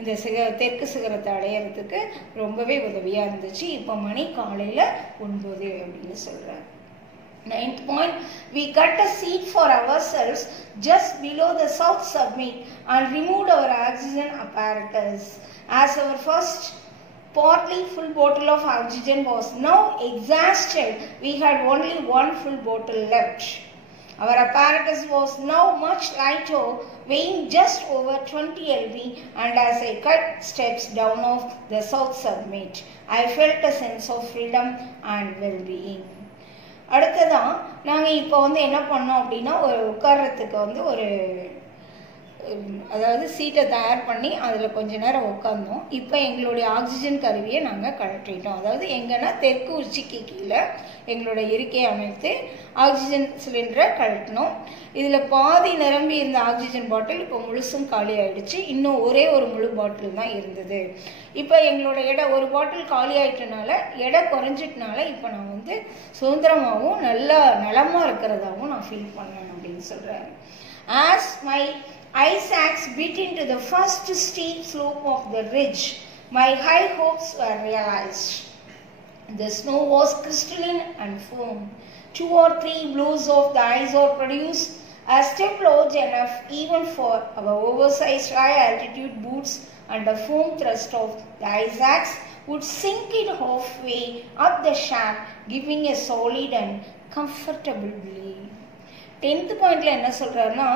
இந்த தெற்கு சிகரத்தை அடையிறதுக்கு ரொம்பவே உதவியாக இருந்துச்சு. இப்போ மணி காலையில் 9 அப்படின்னு சொல்கிறேன். 9th point, we cut a seat for ourselves just below the south summit and removed our oxygen apparatus. As our first partly full bottle of oxygen was now exhausted, we had only one full bottle left. Our apparatus was now much lighter, weighing just over 20 lb, and as I cut steps down off the south summit, I felt a sense of freedom and well-being. அடுத்ததான் நாங்கள் இப்போ என்ன பண்ணோம் அப்படின்னா, ஒரு உட்கார்றதுக்கு ஒரு அதாவது சீட்டை தயார் பண்ணி அதில் கொஞ்ச நேரம் உட்காந்தோம். இப்போ எங்களுடைய ஆக்சிஜன் கருவியை நாங்கள் கழற்றிட்டோம். அதாவது எங்கன்னா தெற்கு உச்சிக்கு கீழே எங்களுடைய இருக்கையை அமைத்து ஆக்சிஜன் சிலிண்டரை கழட்டினோம். இதில் பாதி நிரம்பி இருந்த ஆக்சிஜன் பாட்டில் இப்போ முழுசும் காலி ஆயிடுச்சு. இன்னும் ஒரே ஒரு முழு பாட்டில் தான் இருந்தது. இப்போ எங்களோட எடை ஒரு பாட்டில் காலி ஆயிட்டனால, எடை குறைஞ்சிட்டனால இப்போ நான் சுதந்திரமாகவும் நல்லா நலமாக இருக்கிறதாகவும் நான் ஃபீல் பண்ணேன் அப்படின்னு சொல்கிறேன். As my ice axe beat into the first steep slope of the ridge, my high hopes were realized. The snow was crystalline and firm. 2 or 3 blows of the ice or produced a step large enough even for our oversized high altitude boots, and the firm thrust of the ice axe would sink it halfway up the shaft, giving a solid and comfortable belay. 10th பாயிண்ட்ல என்ன சொல்றாருன்னா,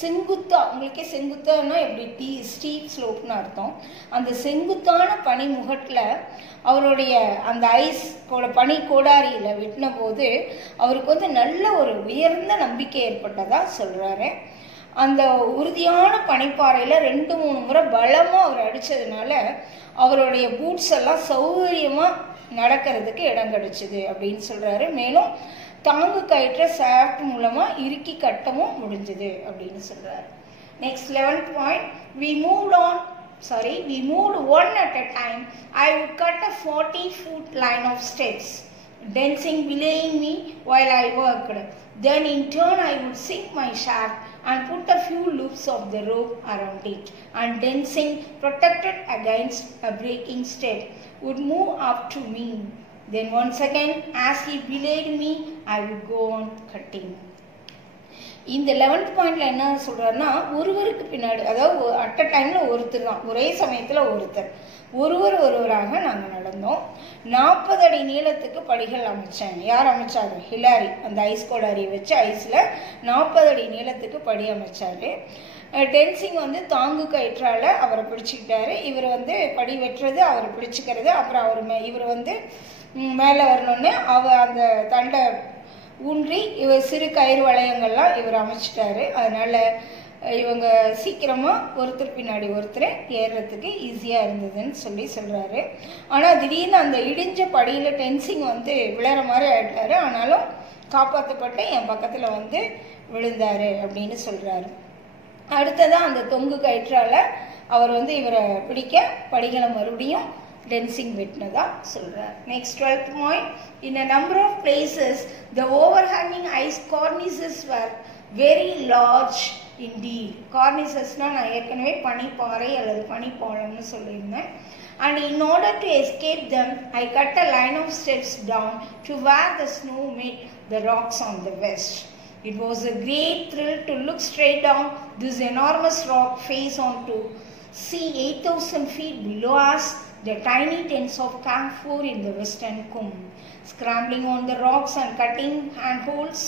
செங்குத்தா, உங்களுக்கே செங்குத்தானா எப்படி steep ஸ்லோப்னு அர்த்தம். அந்த செங்குத்தான பனி முகட்டில் அவருடைய அந்த ஐஸ் பனி கோடாரியில் வெட்டின போது அவருக்கு நல்ல ஒரு உயர்ந்த நம்பிக்கை ஏற்பட்டதா சொல்றாரு. அந்த உறுதியான பனிப்பாறையில் 2-3 முறை பலமாக அவர் அடித்ததுனால அவருடைய பூட்ஸ் எல்லாம் சௌகரியமாக நடக்கிறதுக்கு இடம் கிடைச்சிது அப்படின்னு சொல்கிறாரு. மேலும் தாங்கு கயிற்ற சாஃப்ட் மூலமாக இறுக்கி கட்டவும் முடிஞ்சது அப்படின்னு சொல்கிறார். Next 11th point, we moved one at a time. I would cut a 40-foot line of steps, dancing belaying me while I worked. Then in turn I would sink my shaft and put a few loops of the rope around it, and dancing, protected against a breaking step, would move up to me. Then once again, as he belayed me, I would go on cutting. இந்த 11th பாயிண்ட்ல என்ன சொல்றாருன்னா, ஒருவருக்கு பின்னாடி, அதாவது at a டைம்ல ஒருத்தர் தான், ஒரே சமயத்துல ஒருவராக நாங்கள் நடந்தோம். 40 அடி நீளத்துக்கு படிகள் அமைச்சேன். யார் அமைச்சாரு? ஹிலாரி. அந்த ஐஸ் கோடாரியை வச்சு ஐஸ்ல 40 அடி நீளத்துக்கு படி அமைச்சாரு. டென்சிங் தாங்கு கயிற்றால அவரை பிடிச்சிக்கிட்டாரு. இவர் படி வெட்டுறது, அவரை பிடிச்சிக்கிறது. அப்புறம் இவர் மேலே வரணுன்னு அந்த தண்டை ஊன்றி இவர் சிறு கயிறு வளையங்கள்லாம் இவர் அமைச்சிட்டாரு. அதனால இவங்க சீக்கிரமாக ஒருத்தர் பின்னாடி ஒருத்தர் ஏறுறதுக்கு ஈஸியாக இருந்ததுன்னு சொல்கிறாரு. ஆனால் திடீர்னு அந்த இடிஞ்ச படியில் டென்சிங் விழற மாதிரி ஆயிட்டாரு. ஆனாலும் காப்பாற்றப்பட்டு என் பக்கத்தில் விழுந்தார் அப்படின்னு சொல்கிறாரு. அடுத்ததான் அந்த தொங்கு கயிற்றால அவர் இவரை பிடிக்க படிகளை மறுபடியும் டென்சிங் வெட்டினதா சொல்கிறார். Next 12th point, in a number of places the overhanging ice cornices were very large indeed. Cornicesனா நான் ஏற்கனவே பனிப்பாறை அல்லது பனிப்பாலம்னு சொல்லியிருந்தேன். And in order to escape them, I cut a line of steps down to where the snow met the rocks on the west. It was a great thrill to look straight down this enormous rock face on to see 8,000 feet below us the tiny tents of Camp 4 in the western Kum. Scrambling on the rocks and cutting handholds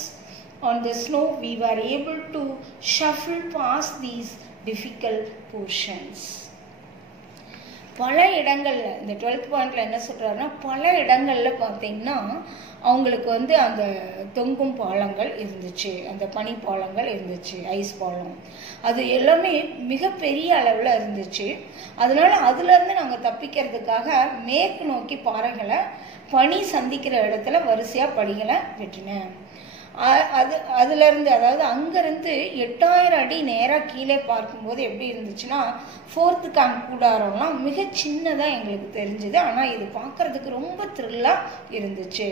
on the snow, we were able to shuffle past these difficult portions. பல இடங்களில் இந்த 12th பாயிண்டில் என்ன சொல்கிறாருன்னா, பல இடங்களில் பார்த்தீங்கன்னா அவங்களுக்கு வந்து அந்த தொங்கும் பாலங்கள் இருந்துச்சு, அந்த பனி பாலங்கள் இருந்துச்சு, ஐஸ் பாலம், அது எல்லாமே மிகப்பெரிய அளவில் இருந்துச்சு. அதனால அதுலேருந்து நாங்கள் தப்பிக்கிறதுக்காக மேற்கு நோக்கி பாறைகளை பனி சந்திக்கிற இடத்துல வரிசையாக படிகளை வெட்டினேன். அதுலேருந்து, அதாவது அங்கேருந்து 8000 அடி நேராக கீழே பார்க்கும்போது எப்படி இருந்துச்சுன்னா, 4th கேம்ப் கூடாரம்லாம் மிக சின்னதாக எங்களுக்கு தெரிஞ்சுது. ஆனால் இது பார்க்குறதுக்கு ரொம்ப த்ரில்லாக இருந்துச்சு.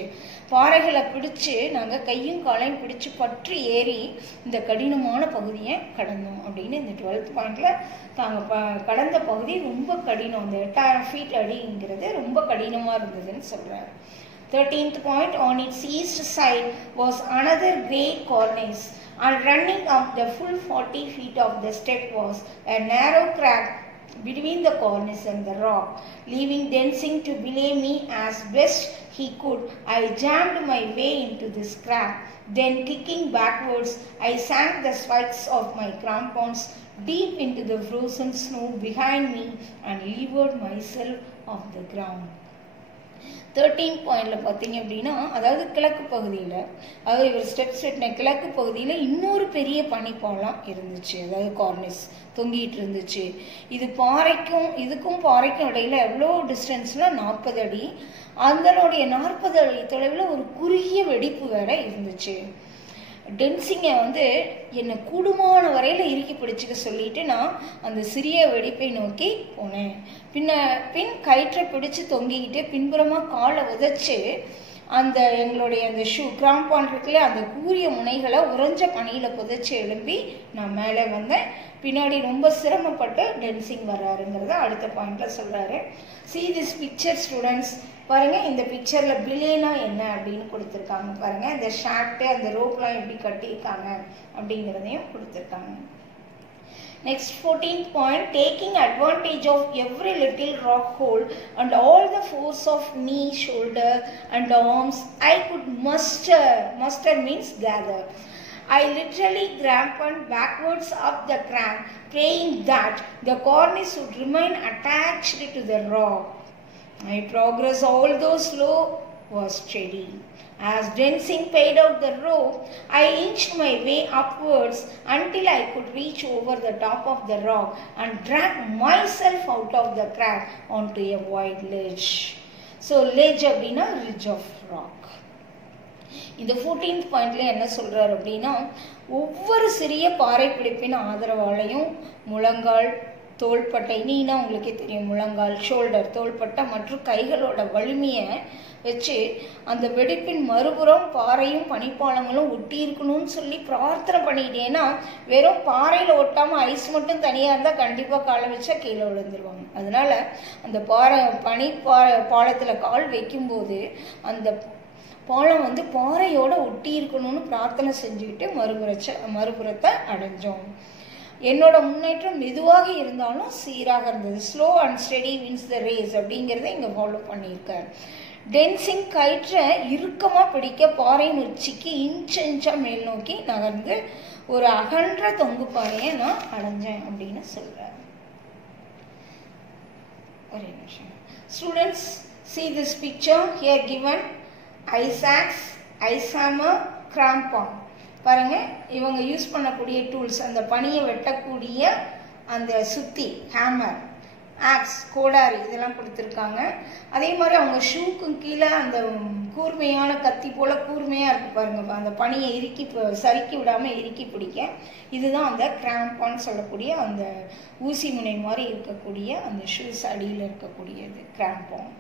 பாறைகளை பிடிச்சி நாங்கள் கையும் காலையும் பிடிச்சி பற்றி ஏறி இந்த கடினமான பகுதியை கடந்தோம் அப்படின்னு இந்த 12th பாயிண்டில் நாங்கள் கடந்த பகுதி ரொம்ப கடினம். இந்த 8000 ஃபீட் அடிங்கிறது ரொம்ப கடினமாக இருந்ததுன்னு சொல்கிறார். 13th point, on its east side was another great cornice, and running up the full 40 feet of the step was a narrow crack between the cornice and the rock. Leaving Densing to belay me as best he could, I jammed my way into this crack. Then, kicking backwards, I sank the spikes of my crampons deep into the frozen snow behind me and levered myself off the ground. 13th பாயிண்டில் பார்த்தீங்க அப்படின்னா, அதாவது கிழக்கு பகுதியில், அதாவது இவர் steps வெட்டின கிழக்கு பகுதியில் இன்னொரு பெரிய பனிப்பாலம் இருந்துச்சு, அதாவது கார்னிஸ் தொங்கிட்டு இருந்துச்சு. இது பாறைக்கும் பாறைக்கும் இடையில எவ்வளோ டிஸ்டன்ஸ்னால் 40 அடி. அதனுடைய 40 அடி தொலைவில் ஒரு குறுகிய வெடிப்பு வேற இருந்துச்சு. டென்சிங்கை வந்து என்னை கூடுமான வரையில் இறுக்கி பிடிச்சிக்க சொல்லிட்டு நான் அந்த சிறிய வெடிப்பை நோக்கி போனேன். பின் கயிற்றை பிடிச்சி தொங்கிக்கிட்டு பின்புறமாக காலை உதைச்சு அந்த எங்களுடைய அந்த கிராம்பான் இருக்குல்ல, அந்த கூரிய முனைகளை உறைஞ்ச பனியில் புதைச்சி எழும்பி நான் மேலே வந்தேன். பின்னாடி ரொம்ப சிரமப்பட்டு டென்சிங் வர்றாருங்கிறத அடுத்த பாயிண்டில் சொல்கிறாரு. See this picture students. பாருங்கள், இந்த பிக்சரில் பிளேனா என்ன அப்படின்னு கொடுத்துருக்காங்க. பாருங்கள், இந்த ஷார்ட்டு அந்த ரோப்லாம் எப்படி கட்டியிருக்காங்க அப்படிங்கிறதையும் கொடுத்துருக்காங்க. Next 14th point, taking advantage of every little rock hole and all the force of knee, shoulder and arms I could muster. Muster means gather. I literally grampled backwards up the crack, praying that the cornice would remain attached to the rock. My progress, although slow, was steady. As Densing paid out the rope, I inched my way upwards until I could reach over the top of the rock and drag myself out of the crack onto a wide ledge. So, ledge அப்படின்னா ridge of rock. இந்த 14th பாயிண்ட்ல என்ன சொல்றாரு அப்படின்னா, ஒவ்வொரு சிறிய பாறை பிடிப்பின் ஆதரவாலையும் முழங்கால், தோள்பட்டை, நீனா உங்களுக்கே தெரியும், முழங்கால், ஷோல்டர், தோள்பட்டை மற்றும் கைகளோட வலிமையை வச்சு அந்த வெடிப்பின் மறுபுறம் பாறையும் பனிப்பாலங்களும் ஒட்டி இருக்கணும்னு சொல்லி பிரார்த்தனை பண்ணிட்டேன்னா, வெறும் பாறையில் ஒட்டாமல் ஐஸ் மட்டும் தனியாக இருந்தால் கண்டிப்பாக காலை வச்சா கீழே விழுந்துருவாங்க. அதனால அந்த பாலத்தில் கால் வைக்கும்போது அந்த பாலம் வந்து பாறையோட ஒட்டி இருக்கணும்னு பிரார்த்தனை செஞ்சுக்கிட்டு மறுபுறத்தை அடைஞ்சோம். என்னோட முன்னேற்றம் மெதுவாக இருந்தாலும் சீராக இருந்தது. Slow and steady wins the race அப்படிங்கிறத இங்கே ஃபாலோ பண்ணியிருக்கார். டென்சிங் கயிற்றை இறுக்கமாக பிடிக்க பாறையின் உச்சிக்கு இன்ச்சாக மேல் நோக்கி நகர்ந்து ஒரு அகன்ற தொங்கு பாறையை நான் அடைஞ்சேன் அப்படின்னு சொல்கிறார். ஒரே நிமிஷம். Students, see this picture here given. Ice axe, ice hammer, crampon. பாருங்க, இவங்க யூஸ் பண்ணக்கூடிய டூல்ஸ், அந்த பனியை வெட்டக்கூடிய அந்த சுத்தி, ஹேமர், ஆக்ஸ், கோடாரி இதெல்லாம் கொடுத்துருக்காங்க. அதே மாதிரி அவங்க ஷூக்கும் கீழே அந்த கூர்மையான கத்தி போல் கூர்மையாக இருக்குது பாருங்க, அந்த பனியை சறுக்கி விடாமல் இறுக்கி பிடிக்க. இதுதான் அந்த கிராம்பான்னு சொல்லக்கூடிய அந்த ஊசி முனை மாதிரி இருக்கக்கூடிய அந்த ஷூஸ் அடியில் இருக்கக்கூடியது கிராம்பான்.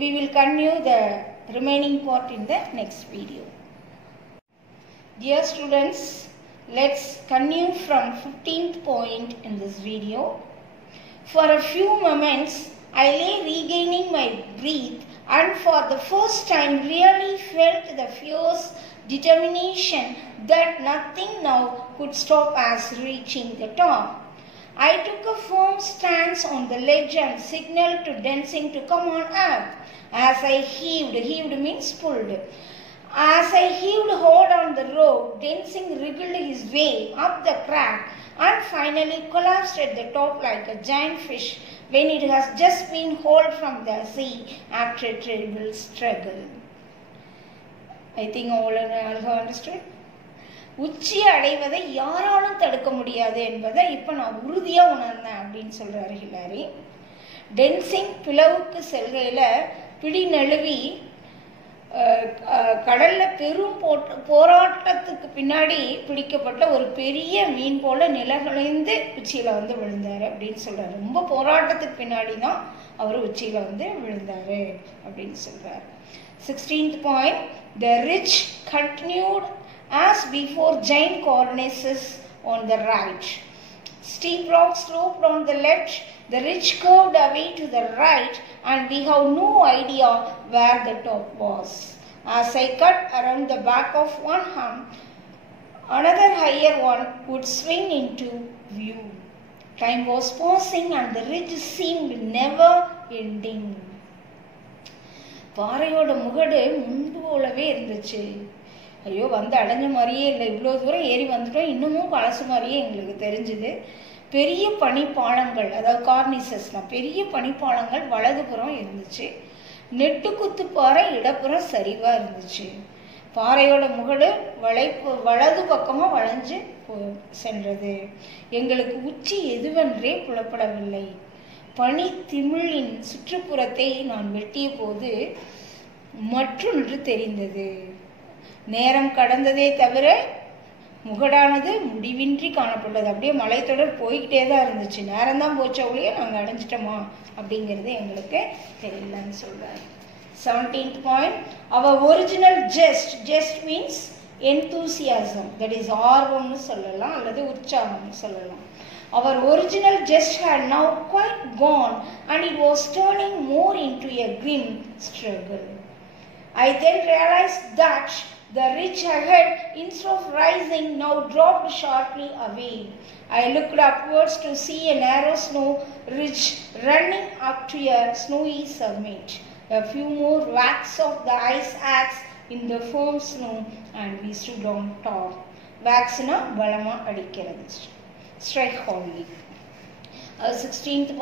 We will continue the remaining part in the next video. Dear students, let's continue from 15th point in this video. For a few moments, I lay regaining my breath and for the first time really felt the fierce determination that nothing now could stop us reaching the top. I took a firm stance on the ledge and signaled to Densing to come on up. As I heaved means pulled, As I heaved hard on the rope, Densing wriggled his way up the crack and finally collapsed at the top like a giant fish when it has just been hauled from the sea after a terrible struggle. I think all have understood. உச்சி அடைவதை யாராலும் தடுக்க முடியாது என்பதை இப்போ நான் உறுதியாக உணர்ந்தேன் அப்படின்னு சொல்கிறாரு ஹிலாரி. டென்சிங் பிளவுக்கு செல்கையில் பிடி நழுவி கடலில் பெரும் போராட்டத்துக்கு பின்னாடி பிடிக்கப்பட்ட ஒரு பெரிய மீன் போல நிலகுலைந்து உச்சியில் வந்து விழுந்தார் அப்படின்னு சொல்கிறார். ரொம்ப போராட்டத்துக்கு பின்னாடி தான் அவர் உச்சியில் வந்து விழுந்தார் அப்படின்னு சொல்கிறார். 16th point, the ridge continued as before, giant cornices on the right. Steep rocks sloped on the left. The ridge curved away to the right and we have no idea where the top was. As I cut around the back of one hump, another higher one would swing into view. Time was passing and the ridge seemed never ending. பாறையோட முகடு முன்பு போலவே இருந்துச்சு. ஐயோ வந்து அடைஞ்ச மாதிரியே இல்லை, இவ்வளோ தூரம் ஏறி வந்துட்டோம், இன்னமும் பழசு மாதிரியே எங்களுக்கு தெரிஞ்சுது. பெரிய பனிப்பாலங்கள், அதாவது கார்னிசஸ்லாம், பெரிய பனிப்பாலங்கள் வலதுபுறம் இருந்துச்சு. நெட்டுக்குத்து பாறை இடப்புறம் சரிவாக இருந்துச்சு. பாறையோட முகடு வலது பக்கமாக வளைஞ்சு சென்றது. எங்களுக்கு உச்சி எதுவென்றே புலப்படவில்லை. பனி திமிழின் சுற்றுப்புறத்தை நான் வெட்டிய போது மற்றொன்று தெரிந்தது. நேரம் கடந்ததே தவிர முகடானது முடிவின்றி காணப்பட்டது. அப்படியே மலைத்தொடர் போய்கிட்டே தான் இருந்துச்சு. நேரம் தான் போச்ச ஒழிய நாங்கள் அடைஞ்சிட்டோமா அப்படிங்கிறது எங்களுக்கு தெரியலன்னு சொல்றாரு. 17th point, our original jest means enthusiasm, that is ஆர்வம்னு சொல்லலாம் அல்லது உற்சாகம்னு சொல்லலாம். Our original jest had now quite gone and it was turning more into a grim struggle. I then realized that the ridge ahead, instead of rising, now dropped sharply away. I looked upwards to see a narrow snow ridge running up to a snowy summit. A few more whacks of the ice axe in the firm snow and we stood on top. Whacks na balama adikkiradhu. Strike hardly. 17th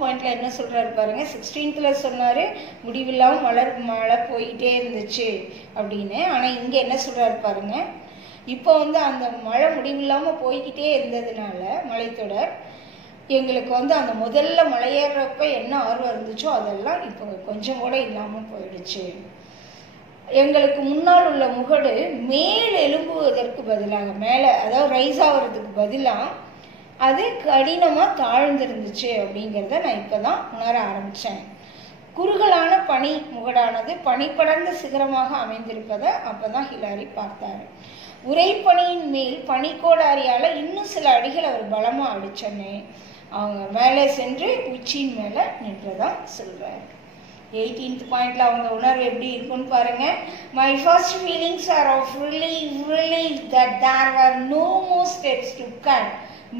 பாயிண்ட்ல என்ன சொல்றாரு பாருங்க. 16th சொன்னாரு முடிவில்லாம மழை போயிட்டே இருந்துச்சு அப்படின்னு. ஆனா இங்க என்ன சொல்றாரு பாருங்க, இப்போ வந்து அந்த மழை முடிவில்லாம போய்கிட்டே இருந்ததுனால மலைத்தொடர் எங்களுக்கு வந்து அந்த முதல்ல மலையேறப்ப என்ன ஆர்வம் இருந்துச்சோ அதெல்லாம் இப்போ கொஞ்சம் கூட இல்லாம போயிடுச்சு. எங்களுக்கு முன்னால் உள்ள முகடு மேல் எழும்புவதற்கு பதிலாக, மேலே அதாவது ரைஸ் ஆகிறதுக்கு பதிலாக அது கடினமாக தாழ்ந்திருந்துச்சு அப்படிங்கிறத நான் இப்போ தான் உணர ஆரம்பித்தேன். குறுகலான பனி முகடானது பனிப்படர்ந்த சிகரமாக அமைந்திருப்பதை அப்போ தான் ஹிலாரி பார்த்தார். உரைப்பனியின் மேல் பனிக்கோடாரியால் இன்னும் சில அடிகள் அவர் பலமாக அடிச்சோன்னே அவங்க மேலே சென்று உச்சியின் மேலே நின்றதா சொல்கிறார். 18th பாயிண்ட்ல அவங்க உணர்வு எப்படி இருக்குன்னு பாருங்க. My first feelings are of relief that there were no more steps to cut,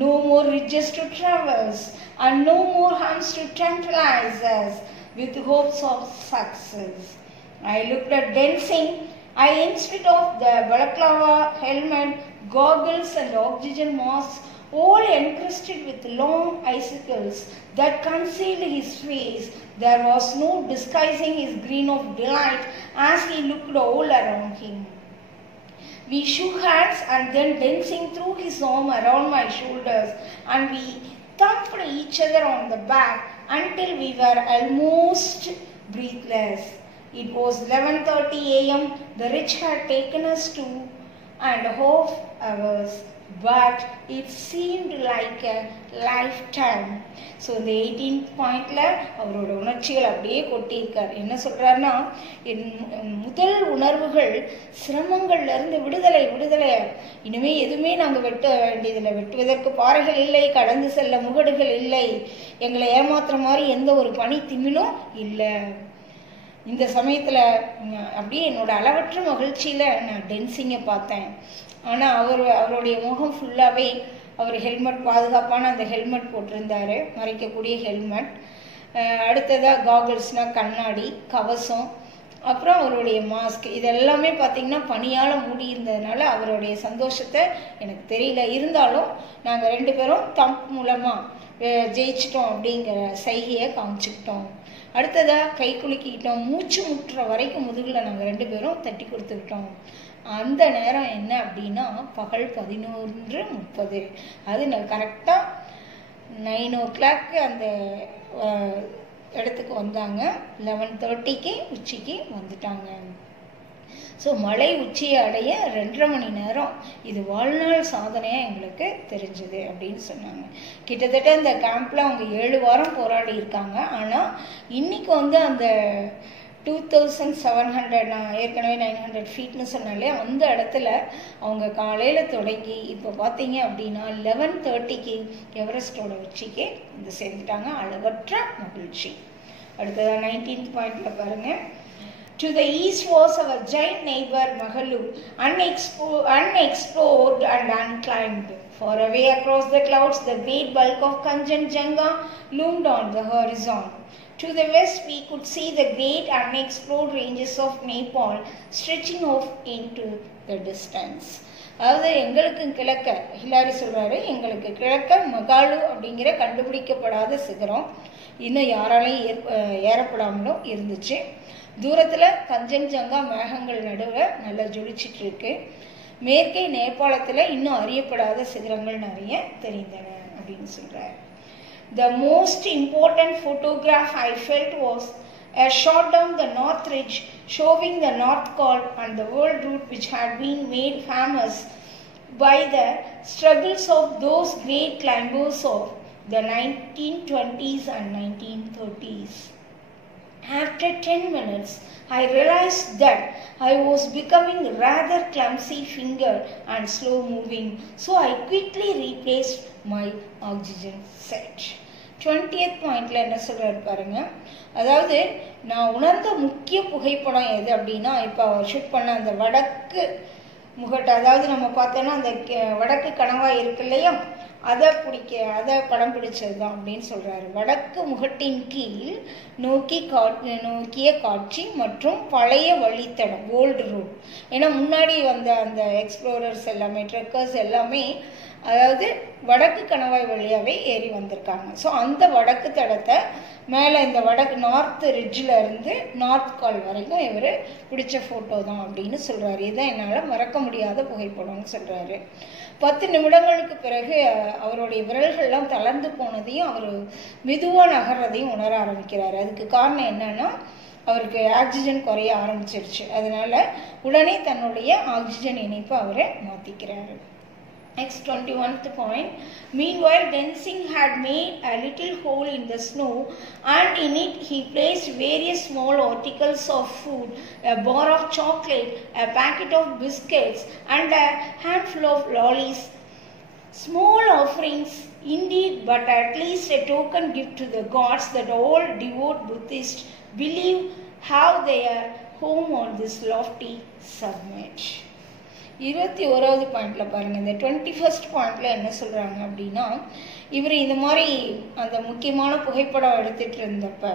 no more ridges to traverse, and no more humps to tantalize us with hopes of success. I looked at Densing. Instead of the balaclava, helmet, goggles, and oxygen mask, all encrusted with long icicles that concealed his face, there was no disguising his grin of delight as he looked all around him. We shook hands and then Densing threw his arm around my shoulders and we thumped each other on the back until we were almost breathless. It was 11:30 a.m. The ridge had taken us 2.5 hours. But it seemed like a lifetime. So இந்த 18th பாயிண்ட்ல அவரோட உணர்ச்சிகள் அப்படியே கொட்டியிருக்கார். என்ன சொல்றாருன்னா, என் முதல் உணர்வுகள் சிரமங்கள்ல இருந்து விடுதலை, இனிமே எதுவுமே நாங்கள் வெட்ட வேண்டியதில்லை, வெட்டுவதற்கு பாறைகள் இல்லை, கடந்து செல்ல முகடுகள் இல்லை, எங்களை ஏமாத்துற மாதிரி எந்த ஒரு பனி திமிழும் இல்லை. இந்த சமயத்தில் அப்படியே என்னோட அளவற்ற மகிழ்ச்சியில் நான் டென்சிங்கை பார்த்தேன். ஆனால் அவருடைய முகம் ஃபுல்லாகவே அவர் ஹெல்மெட், பாதுகாப்பான அந்த ஹெல்மெட் போட்டிருந்தார், மறைக்கக்கூடிய ஹெல்மெட். அடுத்ததாக காகல்ஸ்னால் கண்ணாடி, கவசம், அப்புறம் அவருடைய மாஸ்க் இதெல்லாமே பார்த்திங்கன்னா பனியால் மூடி இருந்ததுனால அவருடைய சந்தோஷத்தை எனக்கு தெரியல. இருந்தாலும் நாங்கள் 2 பேரும் தம்ப் மூலமாக ஜெயிச்சிட்டோம் அப்படிங்கிற சைகையை காமிச்சுக்கிட்டோம். அடுத்ததாக கை குலுக்கிக்கிட்டோம். மூச்சு முட்டுற வரைக்கும் முதுகில் நாங்கள் 2 பேரும் தட்டி கொடுத்துக்கிட்டோம். அந்த நேரம் என்ன அப்படின்னா பகல் 11:30. அது கரெக்டாக 9 o'clock அந்த இடத்துக்கு வந்தாங்க. 11:30க்கு உச்சிக்கு வந்துட்டாங்க. ஸோ மலை உச்சியை அடைய 2.5 மணி நேரம். இது வாழ்நாள் சாதனையாக எங்களுக்கு தெரிஞ்சுது அப்படின்னு சொன்னாங்க. கிட்டத்தட்ட இந்த கேம்பில் அவங்க 7 வாரம் போராடி இருக்காங்க. ஆனால் இன்னைக்கு அந்த 2700 நான் ஏற்கனவே 900 ஃபீட்னு சொன்னாலே அந்த இடத்துல அவங்க காலையில் தொடங்கி இப்போ பார்த்தீங்க அப்படின்னா 11:30க்கு எவரெஸ்டோட உச்சிக்கு சேர்ந்துட்டாங்க. அளவற்ற மகிழ்ச்சி. அடுத்ததாக 19th பாயிண்ட்ல பாருங்க. To the east was our giant neighbor Magalu, unexplored and unclimbed. Far away across the clouds, the great bulk of Kanchenjunga loomed on the horizon. To the west, we could see the great unexplored ranges of Nepal stretching off into the distance. அதாவது எங்களுக்கு கிழக்க Hillary சொல்கிறாரு, எங்களுக்கு கிழக்க மகாலு அப்படிங்கிற கண்டுபிடிக்கப்படாத சிகரம் இன்னும் யாராலையும் ஏறப்படாமலும் இருந்துச்சு. தூரத்தில் கஞ்சன்ஜங்கா மேகங்கள் நடுவே நல்லா ஜொலிச்சிட்டு இருக்கு. மேற்கே நேபாளத்தில் இன்னும் அறியப்படாத சிகரங்கள் நிறைய தெரிந்தன அப்படின்னு சொல்கிறார். The most important photograph I felt was a shot down the north ridge showing the North Col and the world route which had been made famous by the struggles of those great climbers of the 1920s and 1930s. After 10 minutes, I realized that I was becoming rather clumsy fingered and slow moving, so I quickly replaced my oxygen set. 20th பாயிண்ட்ல என்ன சொல்றாரு பாருங்க. அதாவது நான் உணர்ந்த முக்கிய புகைப்படம் எது அப்படின்னா, இப்போ அவர் ஷூட் பண்ண அந்த வடக்கு முகட்டு, அதாவது நம்ம பார்த்தோன்னா அந்த வடக்கு கணவாய் இருக்கு இல்லையா, அதை படம் பிடிச்சது தான் அப்படின்னு சொல்கிறாரு. வடக்கு முகட்டின் கீழ் நோக்கிய காட்சி மற்றும் பழைய வழித்தடம் ஓல்டு ரோட். ஏன்னா முன்னாடி வந்த அந்த எக்ஸ்ப்ளோரர்ஸ் எல்லாமே ட்ரெக்கர்ஸ் எல்லாமே அதாவது வடக்கு கணவாய் வழியாகவே ஏறி வந்திருக்காங்க. ஸோ அந்த வடக்கு தடத்தை மேலே இந்த வடக்கு நார்த் ரிட்ஜில் இருந்து நார்த் கால் வரைக்கும் இவர் பிடிச்ச ஃபோட்டோ தான் அப்படின்னு சொல்கிறாரு. இதுதான் என்னால் மறக்க முடியாத புகைப்படம்னு சொல்கிறாரு. 10 நிமிடங்களுக்கு பிறகு அவருடைய விரல்கள்லாம் தளர்ந்து போனதையும் அவர் மெதுவாக நகர்றதையும் உணர ஆரம்பிக்கிறாரு. அதுக்கு காரணம் என்னன்னா அவருக்கு ஆக்சிஜன் குறைய ஆரம்பிச்சிருச்சு. அதனால உடனே தன்னுடைய ஆக்சிஜன் இணைப்பு அவரை மாற்றிக்கிறாரு. Next 21th point. Meanwhile, Densing had made a little hole in the snow, and in it he placed various small articles of food, a bar of chocolate, a packet of biscuits, and a handful of lollies. Small offerings indeed, but at least a token gift to the gods that all devout Buddhists believe have their home on this lofty summit. 21வது பாயிண்ட்ல பாருங்க. இந்த 21st பாயிண்ட்ல என்ன சொல்றாங்க அப்படின்னா, இவர் இந்த மாதிரி அந்த முக்கியமான புகைப்படம் எடுத்துட்டு இருந்தப்ப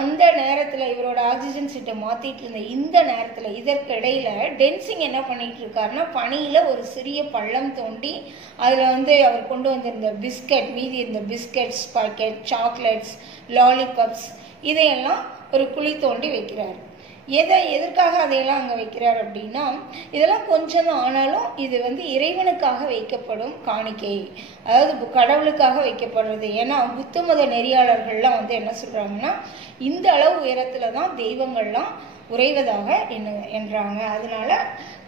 அந்த நேரத்தில் இவரோட ஆக்சிஜன் சீட்டை மாற்றிட்டு இருந்த இந்த நேரத்தில் இதற்கு இடையில டென்சிங் என்ன பண்ணிட்டு இருக்காருன்னா, பனியில் ஒரு சிறிய பள்ளம் தோண்டி அதில் அவர் கொண்டு வந்திருந்த பிஸ்கட், மீதி இருந்த பிஸ்கட்ஸ் பாக்கெட், சாக்லேட்ஸ், லாலிபப்ஸ் இதையெல்லாம் ஒரு குழி தோண்டி வைக்கிறார். எதற்காக அதையெல்லாம் அங்கே வைக்கிறார் அப்படின்னா, இதெல்லாம் கொஞ்சம் தான், ஆனாலும் இது இறைவனுக்காக வைக்கப்படும் காணிக்கை, அதாவது கடவுளுக்காக வைக்கப்படுறது. ஏன்னா புத்த மத நெறியாளர்கள்லாம் என்ன சொல்கிறாங்கன்னா, இந்த அளவு உயரத்தில் தான் தெய்வங்கள்லாம் உறைவதாக என்றாங்க. அதனால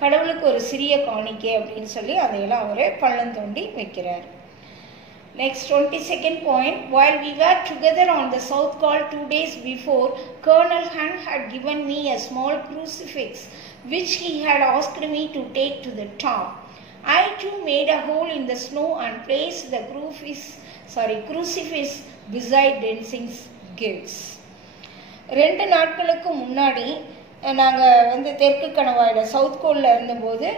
கடவுளுக்கு ஒரு சிறிய காணிக்கை அப்படின்னு சொல்லி அதையெல்லாம் அவர் பள்ளம் தோண்டி வைக்கிறார். Next 22nd point. While we were together on the South Col 2 days before, Colonel Hunt had given me a small crucifix which he had asked me to take to the top. I too made a hole in the snow and placed the crucifix beside Densing's gifts. 2 நாட்களுக்கு முன்னாடி நாங்கள் தெற்கு கணவாயில் south கோலில் இருந்தபோது